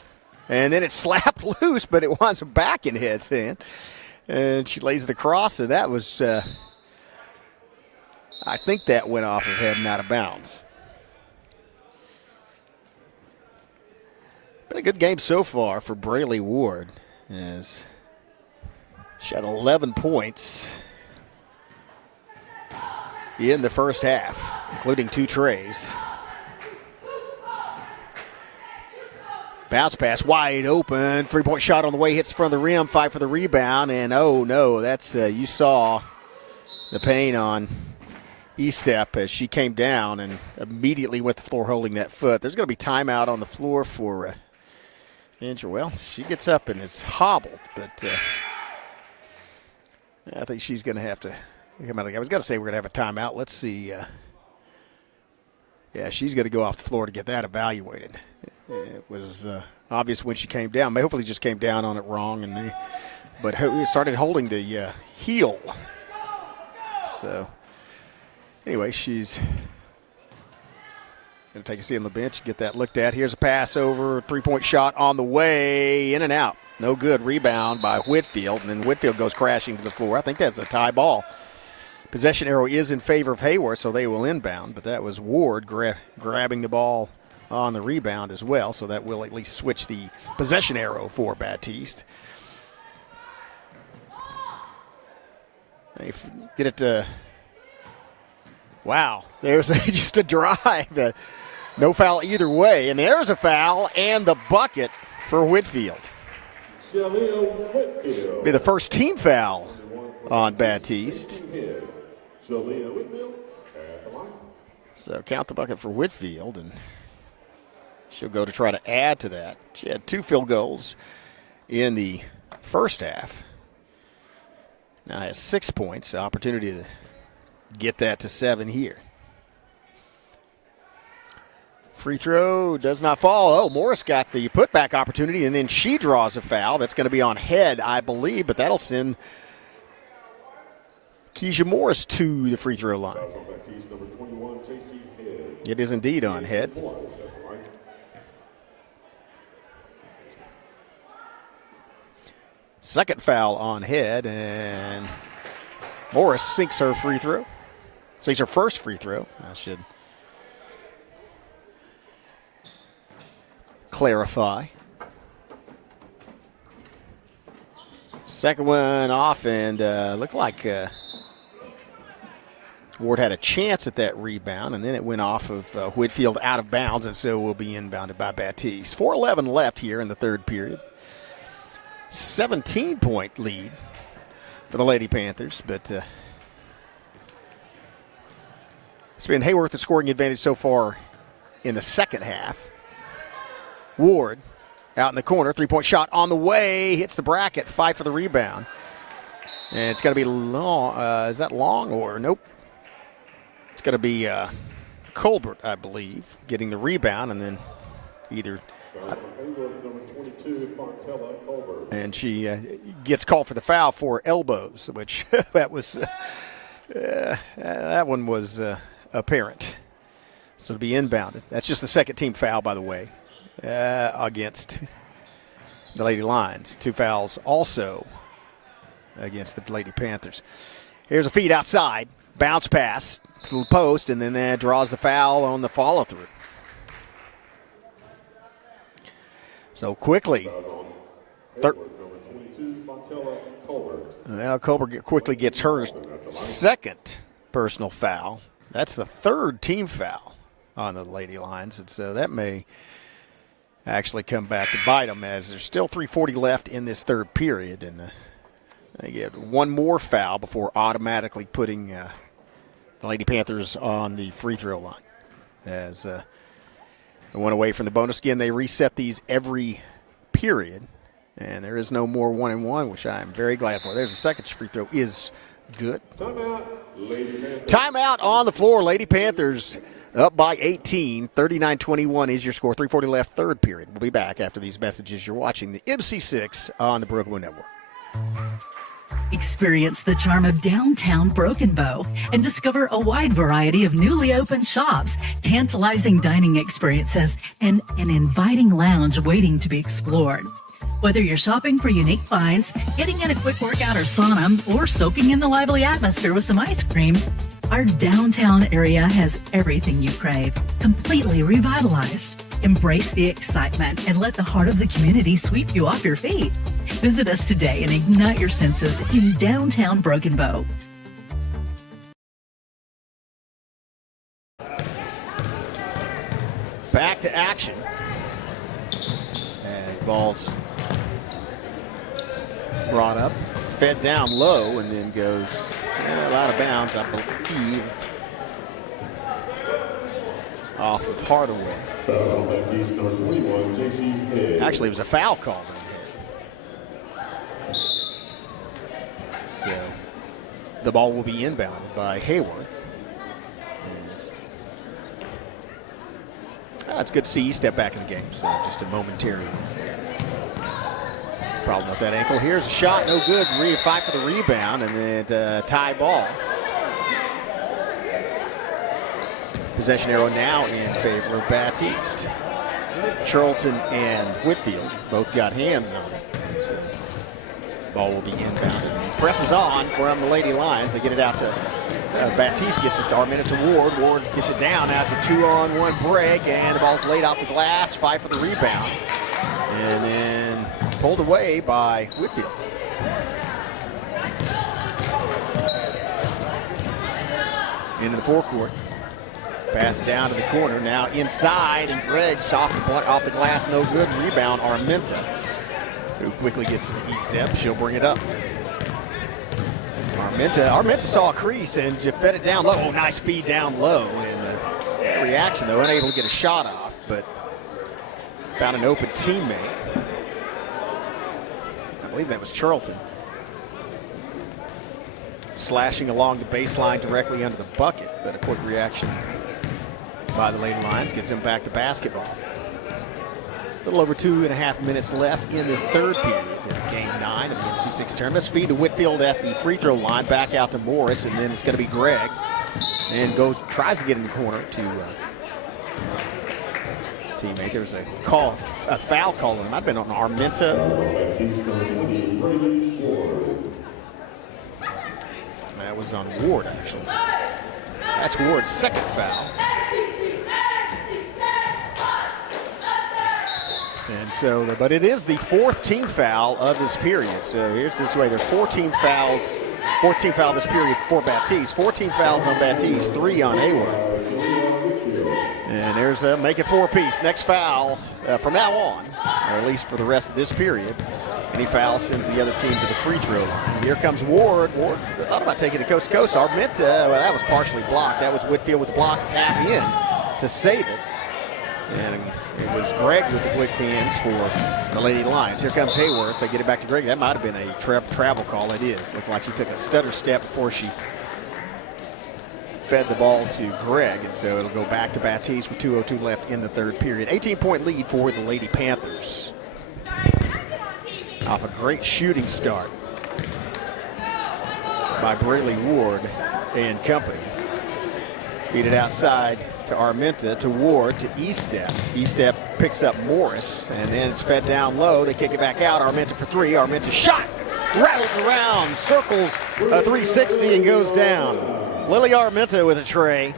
And then it slapped loose, but it winds up back in Head's hand. And she lays it across, and that was, I think that went off of Head and out of bounds. Been a good game so far for Braley Ward, as she had 11 points in the first half, including 2 trays. Bounce pass wide open, 3-point shot on the way, hits the front of the rim, 5 for the rebound, and oh no, that's, you saw the pain on Estep as she came down and immediately went to the floor holding that foot. There's going to be timeout on the floor for Andrew. Well, she gets up and is hobbled, but I think she's going to have to come out. I was going to say we're going to have a timeout. Let's see. Yeah, she's going to go off the floor to get that evaluated. It was obvious when she came down. Hopefully just came down on it wrong, but started holding the heel. So anyway, she's going to take a seat on the bench, get that looked at. Here's a pass over, 3-point shot on the way, in and out. No good. Rebound by Whitfield, and then Whitfield goes crashing to the floor. I think that's a tie ball. Possession arrow is in favor of Haworth, so they will inbound, but that was Ward grabbing the ball on the rebound as well, so that will at least switch the possession arrow for Battiest. They get it to, wow, there's just a drive. No foul either way, and there's a foul and the bucket for Whitfield. Be the first team foul on Battiest. So count the bucket for Whitfield, and she'll go to try to add to that. She had 2 field goals in the first half. Now has 6 points, opportunity to get that to 7 here. Free throw does not fall. Oh, Morris got the putback opportunity, and then she draws a foul. That's going to be on Head, I believe, but that'll send Keisha Morris to the free throw line. It is indeed on Head. Second foul on Head, and Morris sinks her free throw. Sinks her first free throw. I should clarify. Second one off, and looked like Ward had a chance at that rebound, and then it went off of Whitfield out of bounds, and so will be inbounded by Battiest. 4:11 left here in the third period. 17-point lead for the Lady Panthers, but it's been Haworth the scoring advantage so far in the second half. Ward out in the corner, 3-point shot on the way, hits the bracket, 5 for the rebound. And it's going to be long. Is that long or nope? It's going to be Colbert, I believe, getting the rebound, and then either. And she gets called for the foul for elbows, which that was that one was apparent. So to be inbounded. That's just the second team foul, by the way, against the Lady Lions. 2 fouls also against the Lady Panthers. Here's a feed outside, bounce pass to the post, and then draws the foul on the follow-through. So quickly, Colbert quickly gets her second personal foul. That's the third team foul on the Lady Lions, and so that may actually come back to bite them, as there's still 3:40 left in this third period, and they get one more foul before automatically putting the Lady Panthers on the free throw line. As they went away from the bonus. Again, they reset these every period, And there is no more 1-and-1, which I am very glad for. There's the second free throw is good. Timeout on the floor. Lady Panthers up by 18. 39-21 is your score. 3:40 left, third period. We'll be back after these messages. You're watching the MC6 on the Broken Bow Network. Experience the charm of downtown Broken Bow and discover a wide variety of newly opened shops, tantalizing dining experiences, and an inviting lounge waiting to be explored. Whether you're shopping for unique finds, getting in a quick workout or sauna, or soaking in the lively atmosphere with some ice cream, our downtown area has everything you crave, completely revitalized. Embrace the excitement and let the heart of the community sweep you off your feet. Visit us today and ignite your senses in downtown Broken Bow. Back to action as the ball's brought up, fed down low, and then goes out of bounds, I believe, off of Hardaway. Actually, it was a foul call down here. So the ball will be inbounded by Haworth. It's good to see you step back in the game, so just a momentary problem with that ankle. Here's a shot, no good. Fight for the rebound, and then tie ball. Possession arrow now in favor of Battiest. Charlton and Whitfield both got hands on it. So ball will be inbounded. Presses on from the Lady Lions. They get it out to Battiest, gets it to Armenta to Ward. Ward gets it down. Now it's a 2-on-1 break, and the ball's laid off the glass. Fight for the rebound. And then pulled away by Whitfield. Into the forecourt. Pass down to the corner. Now inside, and Greg's off the glass. No good. Rebound, Armenta, who quickly gets his E-step. She'll bring it up. Armenta saw a crease and just fed it down low. Oh, nice feed down low. And reaction, though, unable to get a shot off, but found an open teammate. I believe that was Charlton. Slashing along the baseline directly under the bucket, but a quick reaction by the Lady Lions gets him back to basketball. A little over 2.5 minutes left in this third period in Game 9 of the MC6 tournament. Let's feed to Whitfield at the free throw line, back out to Morris, and then it's going to be Greg. And tries to get in the corner to teammate. There's a foul call on him. Might have been on Armenta. That was on Ward, actually. That's Ward's second foul. And so, but it is the fourth team foul of this period. So here's this way. There's 14 fouls, 14 foul this period for Battiest, 14 fouls on Battiest, 3 on Haworth. And there's a make it 4-piece. Next foul from now on, or at least for the rest of this period. Any foul sends the other team to the free throw line. Here comes Ward. Ward thought about taking it coast to coast. Armenta, well, that was partially blocked. That was Whitfield with the block, tap in to save it. And it was Greg with the quick hands for the Lady Lions. Here comes Haworth. They get it back to Greg. That might have been a travel call. It is. Looks like she took a stutter step before she fed the ball to Greg. And so it'll go back to Battiest with 2:02 left in the third period. 18-point lead for the Lady Panthers. Off a great shooting start by Brayley Ward and company. Feed it outside to Armenta, to Ward, to E-step. E-step picks up Morris, and then it's fed down low. They kick it back out. Armenta for 3. Armenta shot, rattles around, circles a 360 and goes down. Lily Armenta with a tray,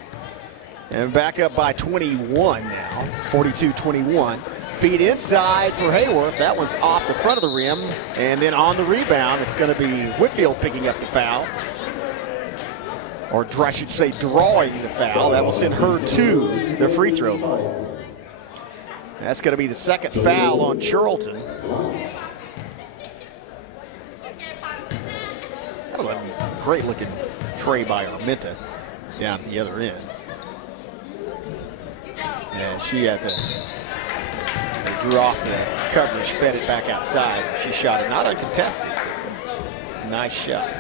and back up by 21 now, 42-21. Feed inside for Haworth. That one's off the front of the rim, and then on the rebound, it's going to be Whitfield picking up the foul. Or I should say drawing the foul. That will send her to the free throw line. That's going to be the second foul on Charlton. That was a great looking tray by Armenta down at the other end. And she had to drew off the coverage, fed it back outside. She shot it, not uncontested, but a nice shot.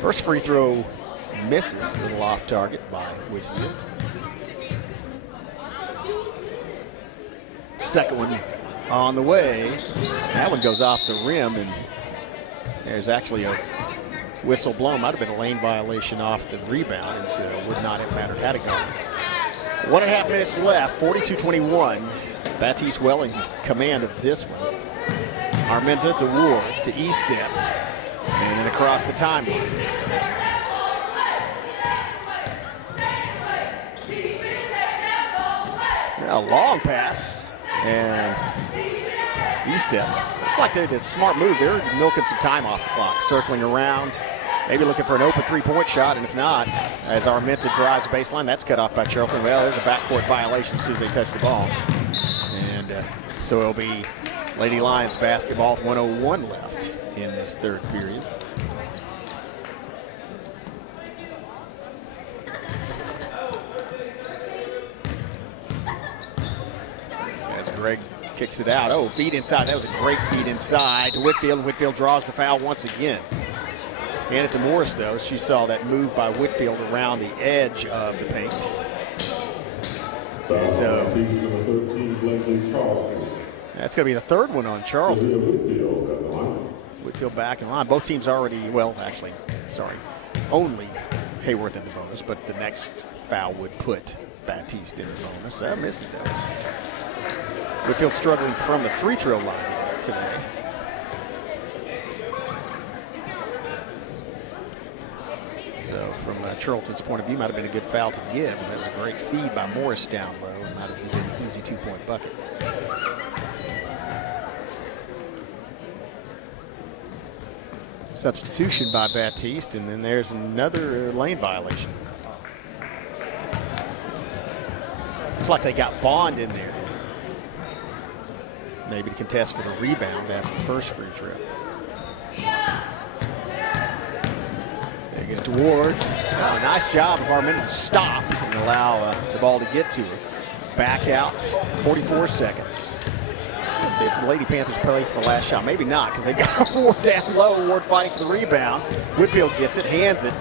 First free throw misses, a little off target by Whitfield. Second one on the way. That one goes off the rim, and there's actually a whistle blown. Might have been a lane violation off the rebound, and so it would not have mattered had it gone. 1.5 minutes left, 42-21. Battiest well in command of this one. Armenta to Ward, to E-step, and then across the timeline. A long pass, and E-step. Looked like they did a smart move. They're milking some time off the clock, circling around, maybe looking for an open three-point shot, and if not, as Armenta drives the baseline, that's cut off by Charlton. Well, there's a backcourt violation as soon as they touch the ball. And so it'll be Lady Lions basketball with 1:01 left in this third period. As Greg kicks it out. Oh, feed inside. That was a great feed inside to Whitfield. Whitfield draws the foul once again. Hand it to Morris, though. She saw that move by Whitfield around the edge of the paint. And so that's going to be the third one on Charlton. Whitfield back in line. Both teams already, well, actually, sorry, only Haworth in the bonus, but the next foul would put Battiest in the bonus. That misses, though. Whitfield struggling from the free throw line today. So from Charlton's point of view, might have been a good foul to give, because that was a great feed by Morris down low, and might have been an easy two-point bucket. Substitution by Battiest, and then there's another lane violation. Looks like they got Bond in there. Maybe to contest for the rebound after the first free throw. They get it to Ward. Oh, nice job of Armenta to stop and allow the ball to get to her. Back out, 44 seconds. Let's see if the Lady Panthers play for the last shot. Maybe not, because they got Ward down low. Ward fighting for the rebound. Whitfield gets it, hands it,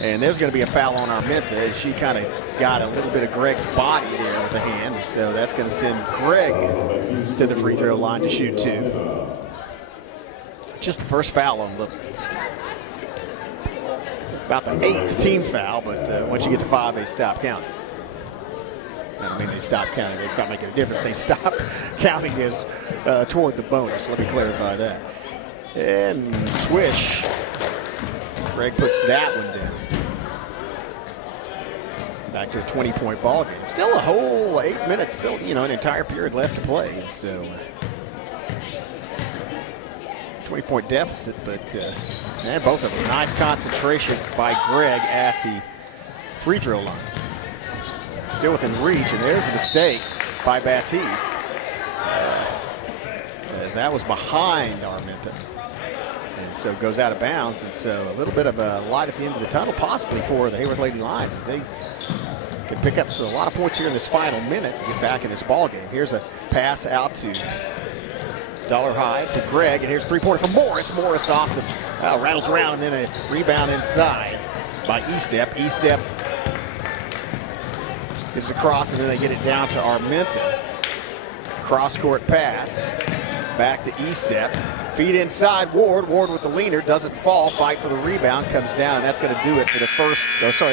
and there's going to be a foul on Armenta as she kind of got a little bit of Greg's body there with the hand, and so that's going to send Greg to the free throw line to shoot two. Just the first foul on them. It's about the 8th team foul, but once you get to 5, they stop counting. I don't mean they stop counting, they stop making a difference. They stop counting as toward the bonus. Let me clarify that. And swish. Greg puts that one down. Back to a 20-point ball game. Still a whole 8 minutes, still, you know, an entire period left to play. And so 20-point deficit, but man, both of them. Nice concentration by Greg at the free throw line. Still within reach, and there's a mistake by Battiest. As that was behind Armenta. And so goes out of bounds, and so a little bit of a light at the end of the tunnel, possibly for the Haworth Lady Lions, as they can pick up a lot of points here in this final minute and get back in this ball game. Here's a pass out to Dollar High to Greg, and here's a three-pointer from Morris. Morris off this, rattles around, and then a rebound inside by E-step. E-step gets it across, and then they get it down to Armenta. Cross-court pass back to E-step. Feed inside, Ward. Ward with the leaner, doesn't fall, fight for the rebound, comes down, and that's going to do it for the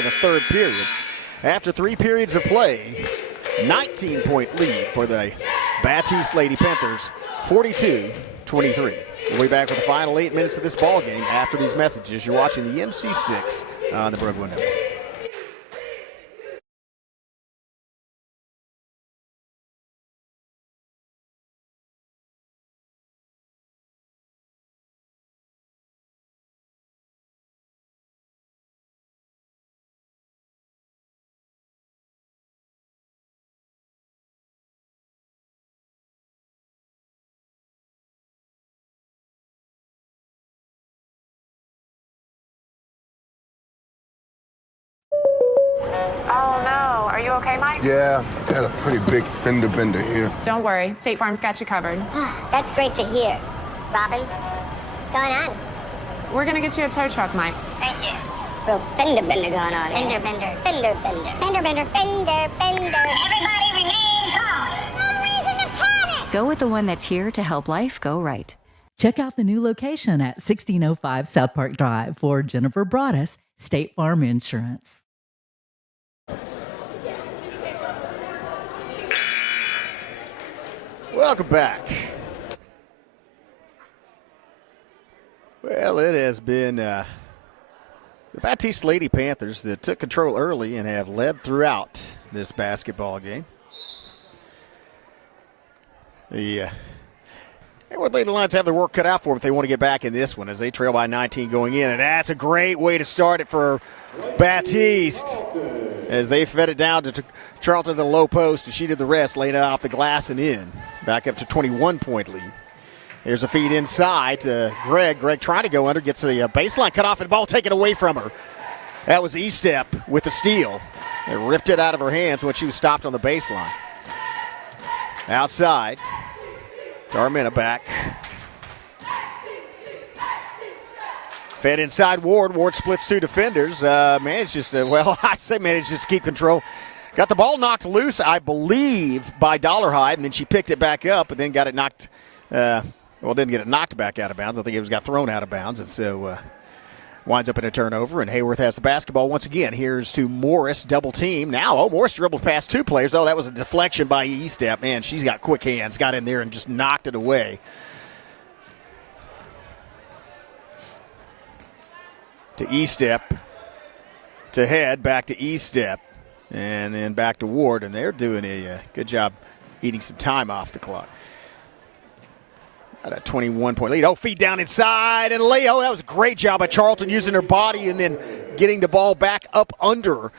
the third period. After 3 periods of play, 19-point lead for the Battiest Lady Panthers, 42-23. We'll be back with the final 8 minutes of this ball game after these messages. You're watching the MC6 on the Brookwood Network. Oh no, are you okay, Mike? Yeah, got a pretty big fender bender here. Don't worry, State Farm's got you covered. That's great to hear. Robin, what's going on? We're gonna get you a tow truck, Mike. Thank you. Real fender bender going on. Fender bender. Fender bender. Fender bender. Fender bender. Everybody remain calm. No reason to panic. Go with the one that's here to help life go right. Check out the new location at 1605 South Park Drive for Jennifer Broaddus, State Farm Insurance. Welcome back. Well, it has been the Battiest Lady Panthers that took control early and have led throughout this basketball game. The Haworth Lady Lions have their work cut out for them if they want to get back in this one as they trail by 19 going in. And that's a great way to start it for Battiest as they fed it down to Charlton to the low post, and she did the rest, laying it off the glass and in. Back up to 21-point lead. Here's a feed inside to Greg. Greg trying to go under, gets the baseline cut off and ball taken away from her. That was E-Step with the steal. It ripped it out of her hands when she was stopped on the baseline. Outside. Darmina back. Fed inside Ward. Ward splits two defenders. Managed just to, I say managed just to keep control. Got the ball knocked loose, I believe, by Dollarhide, and then she picked it back up and then got it knocked, didn't get it knocked back out of bounds. I think it got thrown out of bounds, and so winds up in a turnover, and Haworth has the basketball once again. Here's to Morris, double team. Now, Morris dribbled past two players. Oh, that was a deflection by E-Step. Man, she's got quick hands. Got in there and just knocked it away. To E-Step, to head, back to E-Step, and then back to Ward, and they're doing a good job eating some time off the clock. Got a 21-point lead. Oh, feed down inside, and Leo, that was a great job by Charlton using her body and then getting the ball back up under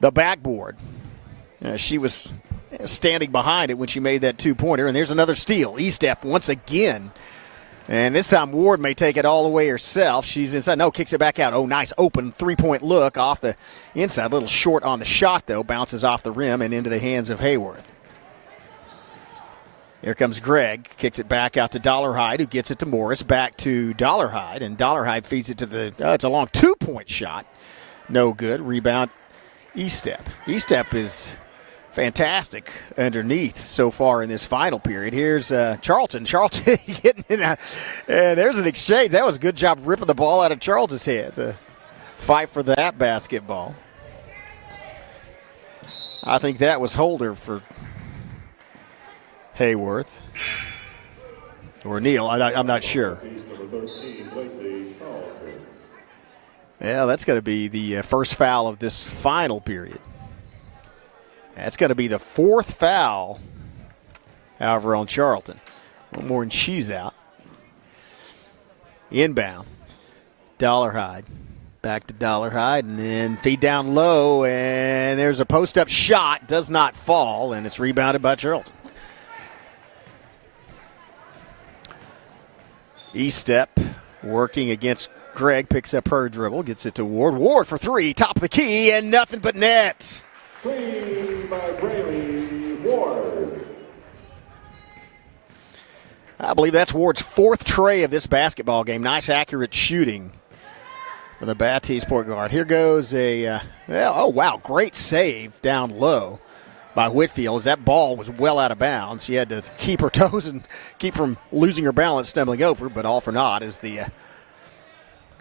the backboard. She was standing behind it when she made that two-pointer, and there's another steal. E-Step once again. And this time Ward may take it all the way herself. She's inside. No, kicks it back out. Oh, nice open three-point look off the inside. A little short on the shot, though. Bounces off the rim and into the hands of Haworth. Here comes Greg. Kicks it back out to Dollarhide, who gets it to Morris. Back to Dollarhide, and Dollarhide feeds it to the it's a long two-point shot. No good. Rebound, E-Step. E-Step is fantastic underneath so far in this final period. Here's Charlton. Charlton getting in. There's an exchange. That was a good job ripping the ball out of Charlton's hands. A fight for that basketball. I think that was Holder for Haworth. Or Neal. I'm not sure. Yeah, that's going to be the first foul of this final period. That's going to be the fourth foul, however, on Charlton. One more and she's out. Inbound. Dollarhide. Back to Dollarhide, and then feed down low, and there's a post-up shot. Does not fall, and it's rebounded by Charlton. E-Step working against Greg. Picks up her dribble. Gets it to Ward. Ward for three. Top of the key, and nothing but net. Clean by Braley Ward. I believe that's Ward's fourth tray of this basketball game. Nice, accurate shooting for the Battiest point guard. Here goes great save down low by Whitfield as that ball was well out of bounds. She had to keep her toes and keep from losing her balance, stumbling over, but all for naught as the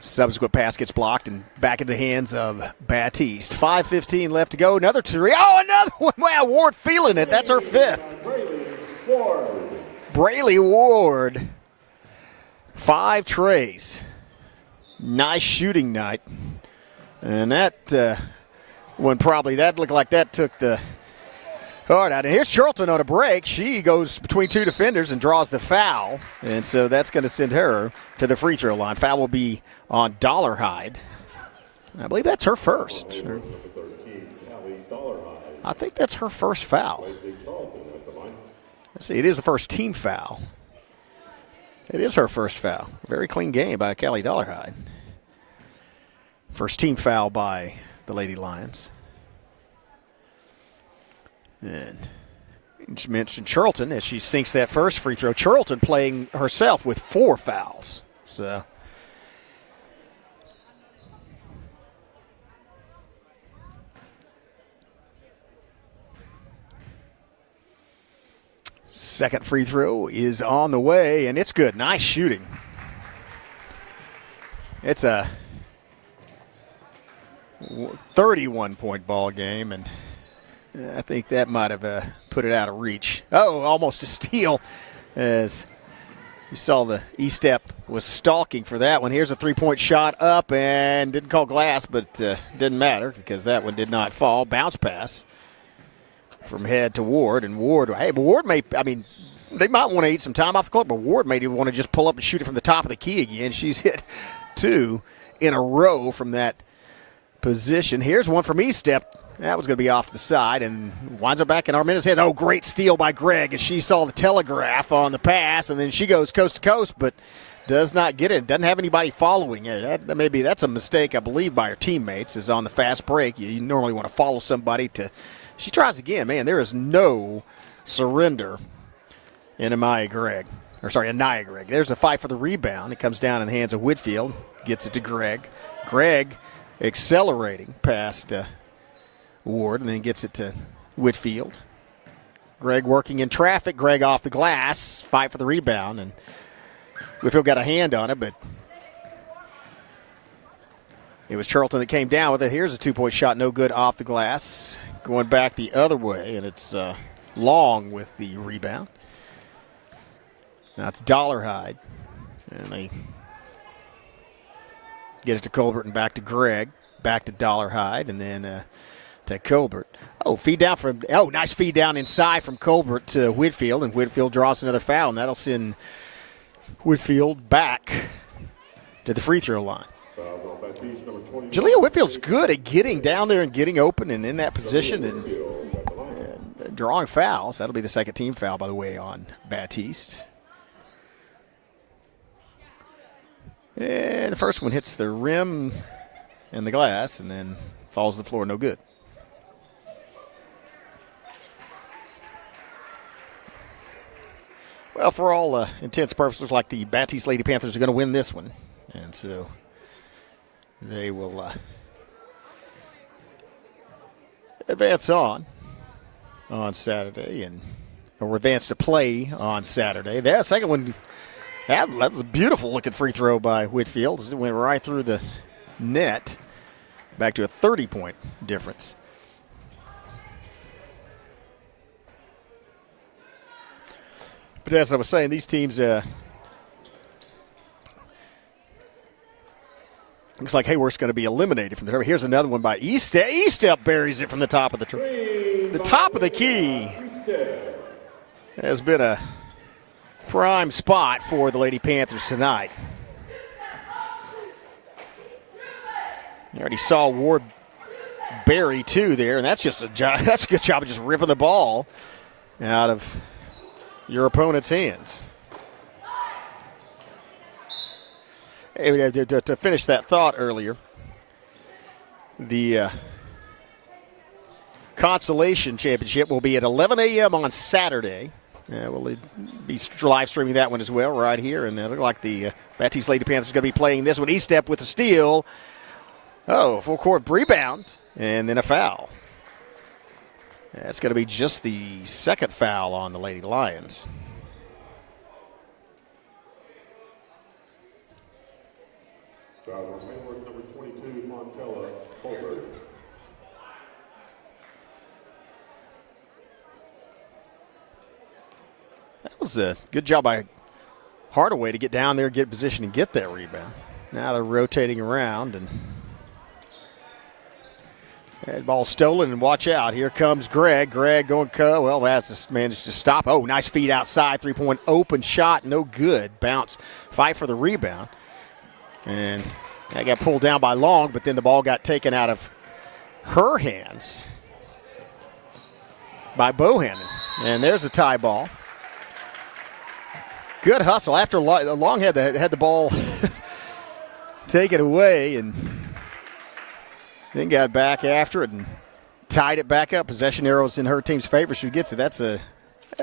subsequent pass gets blocked and back in the hands of Battiest. 5:15 left to go. Another three. Oh, another one. Wow, Ward feeling it. That's her fifth. Braley Ward. 5 trays. Nice shooting night. And that one probably, that looked like that took the heart out. And here's Charlton on a break. She goes between two defenders and draws the foul. And so that's going to send her to the free throw line. Foul will be on Dollarhide. I believe that's her first. I think that's her first foul. Let's see, it is the first team foul. It is her first foul. Very clean game by Callie Dollarhide. First team foul by the Lady Lions. And just mentioned Charlton as she sinks that first free throw. Charlton playing herself with 4 fouls. So second free throw is on the way, and it's good. Nice shooting. It's a 31-point ball game, and I think that might have put it out of reach. Oh, almost a steal, as you saw the E-step was stalking for that one. Here's a three-point shot up, and didn't call glass, but didn't matter because that one did not fall. Bounce pass from Head to Ward, and Ward, hey, but Ward may, I mean, they might want to eat some time off the clock, but Ward may want to just pull up and shoot it from the top of the key again. She's hit 2 in a row from that position. Here's one from E-step. That was going to be off the side and winds up back in Armina's head. Oh, great steal by Gregg as she saw the telegraph on the pass, and then she goes coast to coast, but does not get it. Doesn't have anybody following it. That's a mistake, I believe, by her teammates, is on the fast break. You normally want to follow somebody to. She tries again. Man, there is no surrender in Anaya Gregg. There's a fight for the rebound. It comes down in the hands of Whitfield. Gets it to Gregg. Gregg accelerating past Ward, and then gets it to Whitfield. Gregg working in traffic. Gregg off the glass. Fight for the rebound, and Whitfield got a hand on it, but it was Charlton that came down with it. Here's a 2-point shot, no good off the glass. Going back the other way, and it's Long with the rebound. Now it's Dollarhide, and they get it to Colbert and back to Gregg, back to Dollarhide, and then to Colbert. Nice feed down inside from Colbert to Whitfield, and Whitfield draws another foul, and that'll send Whitfield back to the free throw line. Jalea Whitfield's good at getting down there and getting open and in that position and drawing fouls. That'll be the second team foul, by the way, on Battiest. And the first one hits the rim and the glass and then falls to the floor, no good. Well, for all intents and purposes, like the Battiest Lady Panthers are going to win this one. And so they will advance on Saturday, or advance to play on Saturday. That second one, that was a beautiful-looking free throw by Whitfield. It went right through the net, back to a 30-point difference. But as I was saying, these teams, looks like Haworth's going to be eliminated from the tournament. Here's another one by E-step. E-step buries it from the top of the top of the key. Has been a prime spot for the Lady Panthers tonight. You already saw Ward bury 2 there, and that's just a job. That's a good job of just ripping the ball out of your opponent's hands. To finish that thought earlier, the Consolation Championship will be at 11 a.m. on Saturday. We'll be live streaming that one as well right here. And it looks like the Battiest Lady Panthers are going to be playing this one. E-step with the steal. Oh, full court rebound, and then a foul. That's going to be just the second foul on the Lady Lions. Number 22, Montella Colbert. That was a good job by Hardaway to get down there, get position, and get that rebound. Now they're rotating around, and that ball stolen, and watch out. Here comes Gregg. Gregg going, has this managed to stop. Oh, nice feed outside. 3-point open shot, no good. Bounce, fight for the rebound. And that got pulled down by Long, but then the ball got taken out of her hands by Bohannon. And there's a tie ball. Good hustle. After Long had the ball taken away, and then got back after it and tied it back up. Possession arrows in her team's favor. She gets it. That's a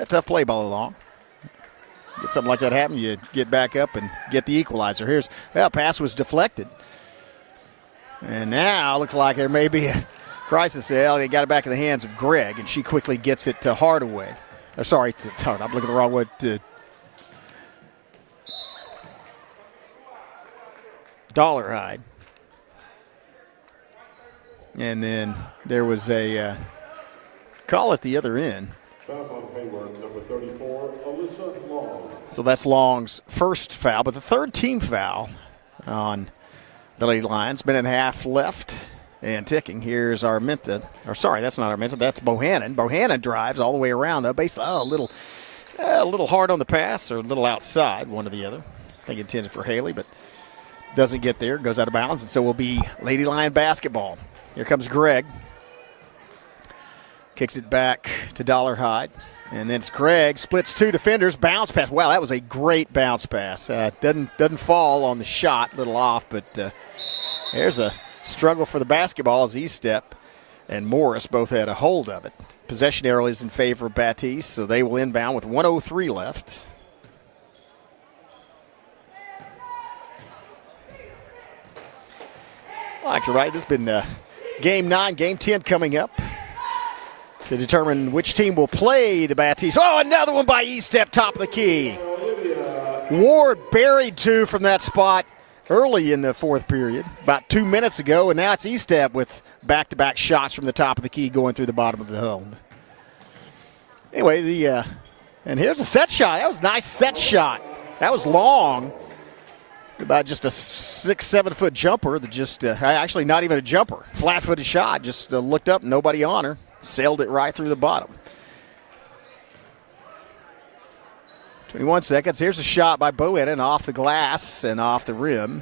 tough play ball along. Get something like that happen, you get back up and get the equalizer. Pass was deflected. And now looks like there may be a crisis. They got it back in the hands of Gregg, and she quickly gets it to Hardaway. I'm looking the wrong way. Dollarhide. And then there was a call at the other end. Foul on Haworth, number 34, Alyssa Long. So that's Long's first foul, but the third team foul on the Lady Lions. Minute and a half left and ticking. Here's Arminta. Or sorry, that's not Arminta. That's Bohannon. Bohannon drives all the way around, though. Basically, a little hard on the pass or a little outside, one or the other. I think intended for Haley, but doesn't get there. Goes out of bounds, and so will be Lady Lion basketball. Here comes Gregg. Kicks it back to Dollarhide. And then it's Gregg. Splits two defenders. Bounce pass. Wow, that was a great bounce pass. Doesn't fall on the shot. A little off, but there's a struggle for the basketball as Estep and Morris both had a hold of it. Possession arrow is in favor of Battiest, so they will inbound with 1:03 left. Well, actually, right, this has been Game 9, Game 10 coming up to determine which team will play the Battiest. Oh, another one by Estep, top of the key. Ward buried two from that spot early in the fourth period, about 2 minutes ago, and now it's Estep with back-to-back shots from the top of the key going through the bottom of the hull. Anyway, and here's a set shot. That was a nice set shot. That was long. About just a 6-7 foot jumper that just, actually not even a jumper, flat-footed shot, just looked up, nobody on her, sailed it right through the bottom. 21 seconds, here's a shot by Bohannon off the glass and off the rim.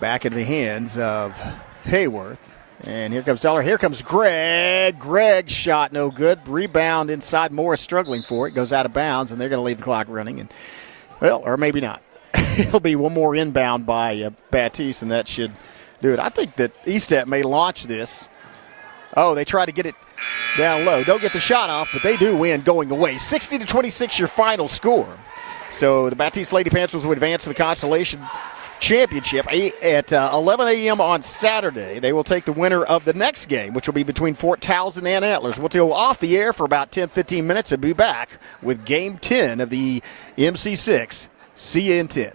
Back into the hands of Haworth. And here comes Dollar, here comes Gregg. Gregg's shot no good, rebound inside, Morris struggling for it, goes out of bounds, and they're gonna leave the clock running. And well, or maybe not. It'll be one more inbound by Battiest, and that should do it. I think that Estep may launch this. Oh, they try to get it down low. Don't get the shot off, but they do win going away. 60-26 your final score. So the Battiest Lady Panthers will advance to the Constellation Championship at 11 a.m. on Saturday. They will take the winner of the next game, which will be between Fort Townsend and Antlers. We'll go off the air for about 10-15 minutes and be back with Game 10 of the MC6. See you in 10.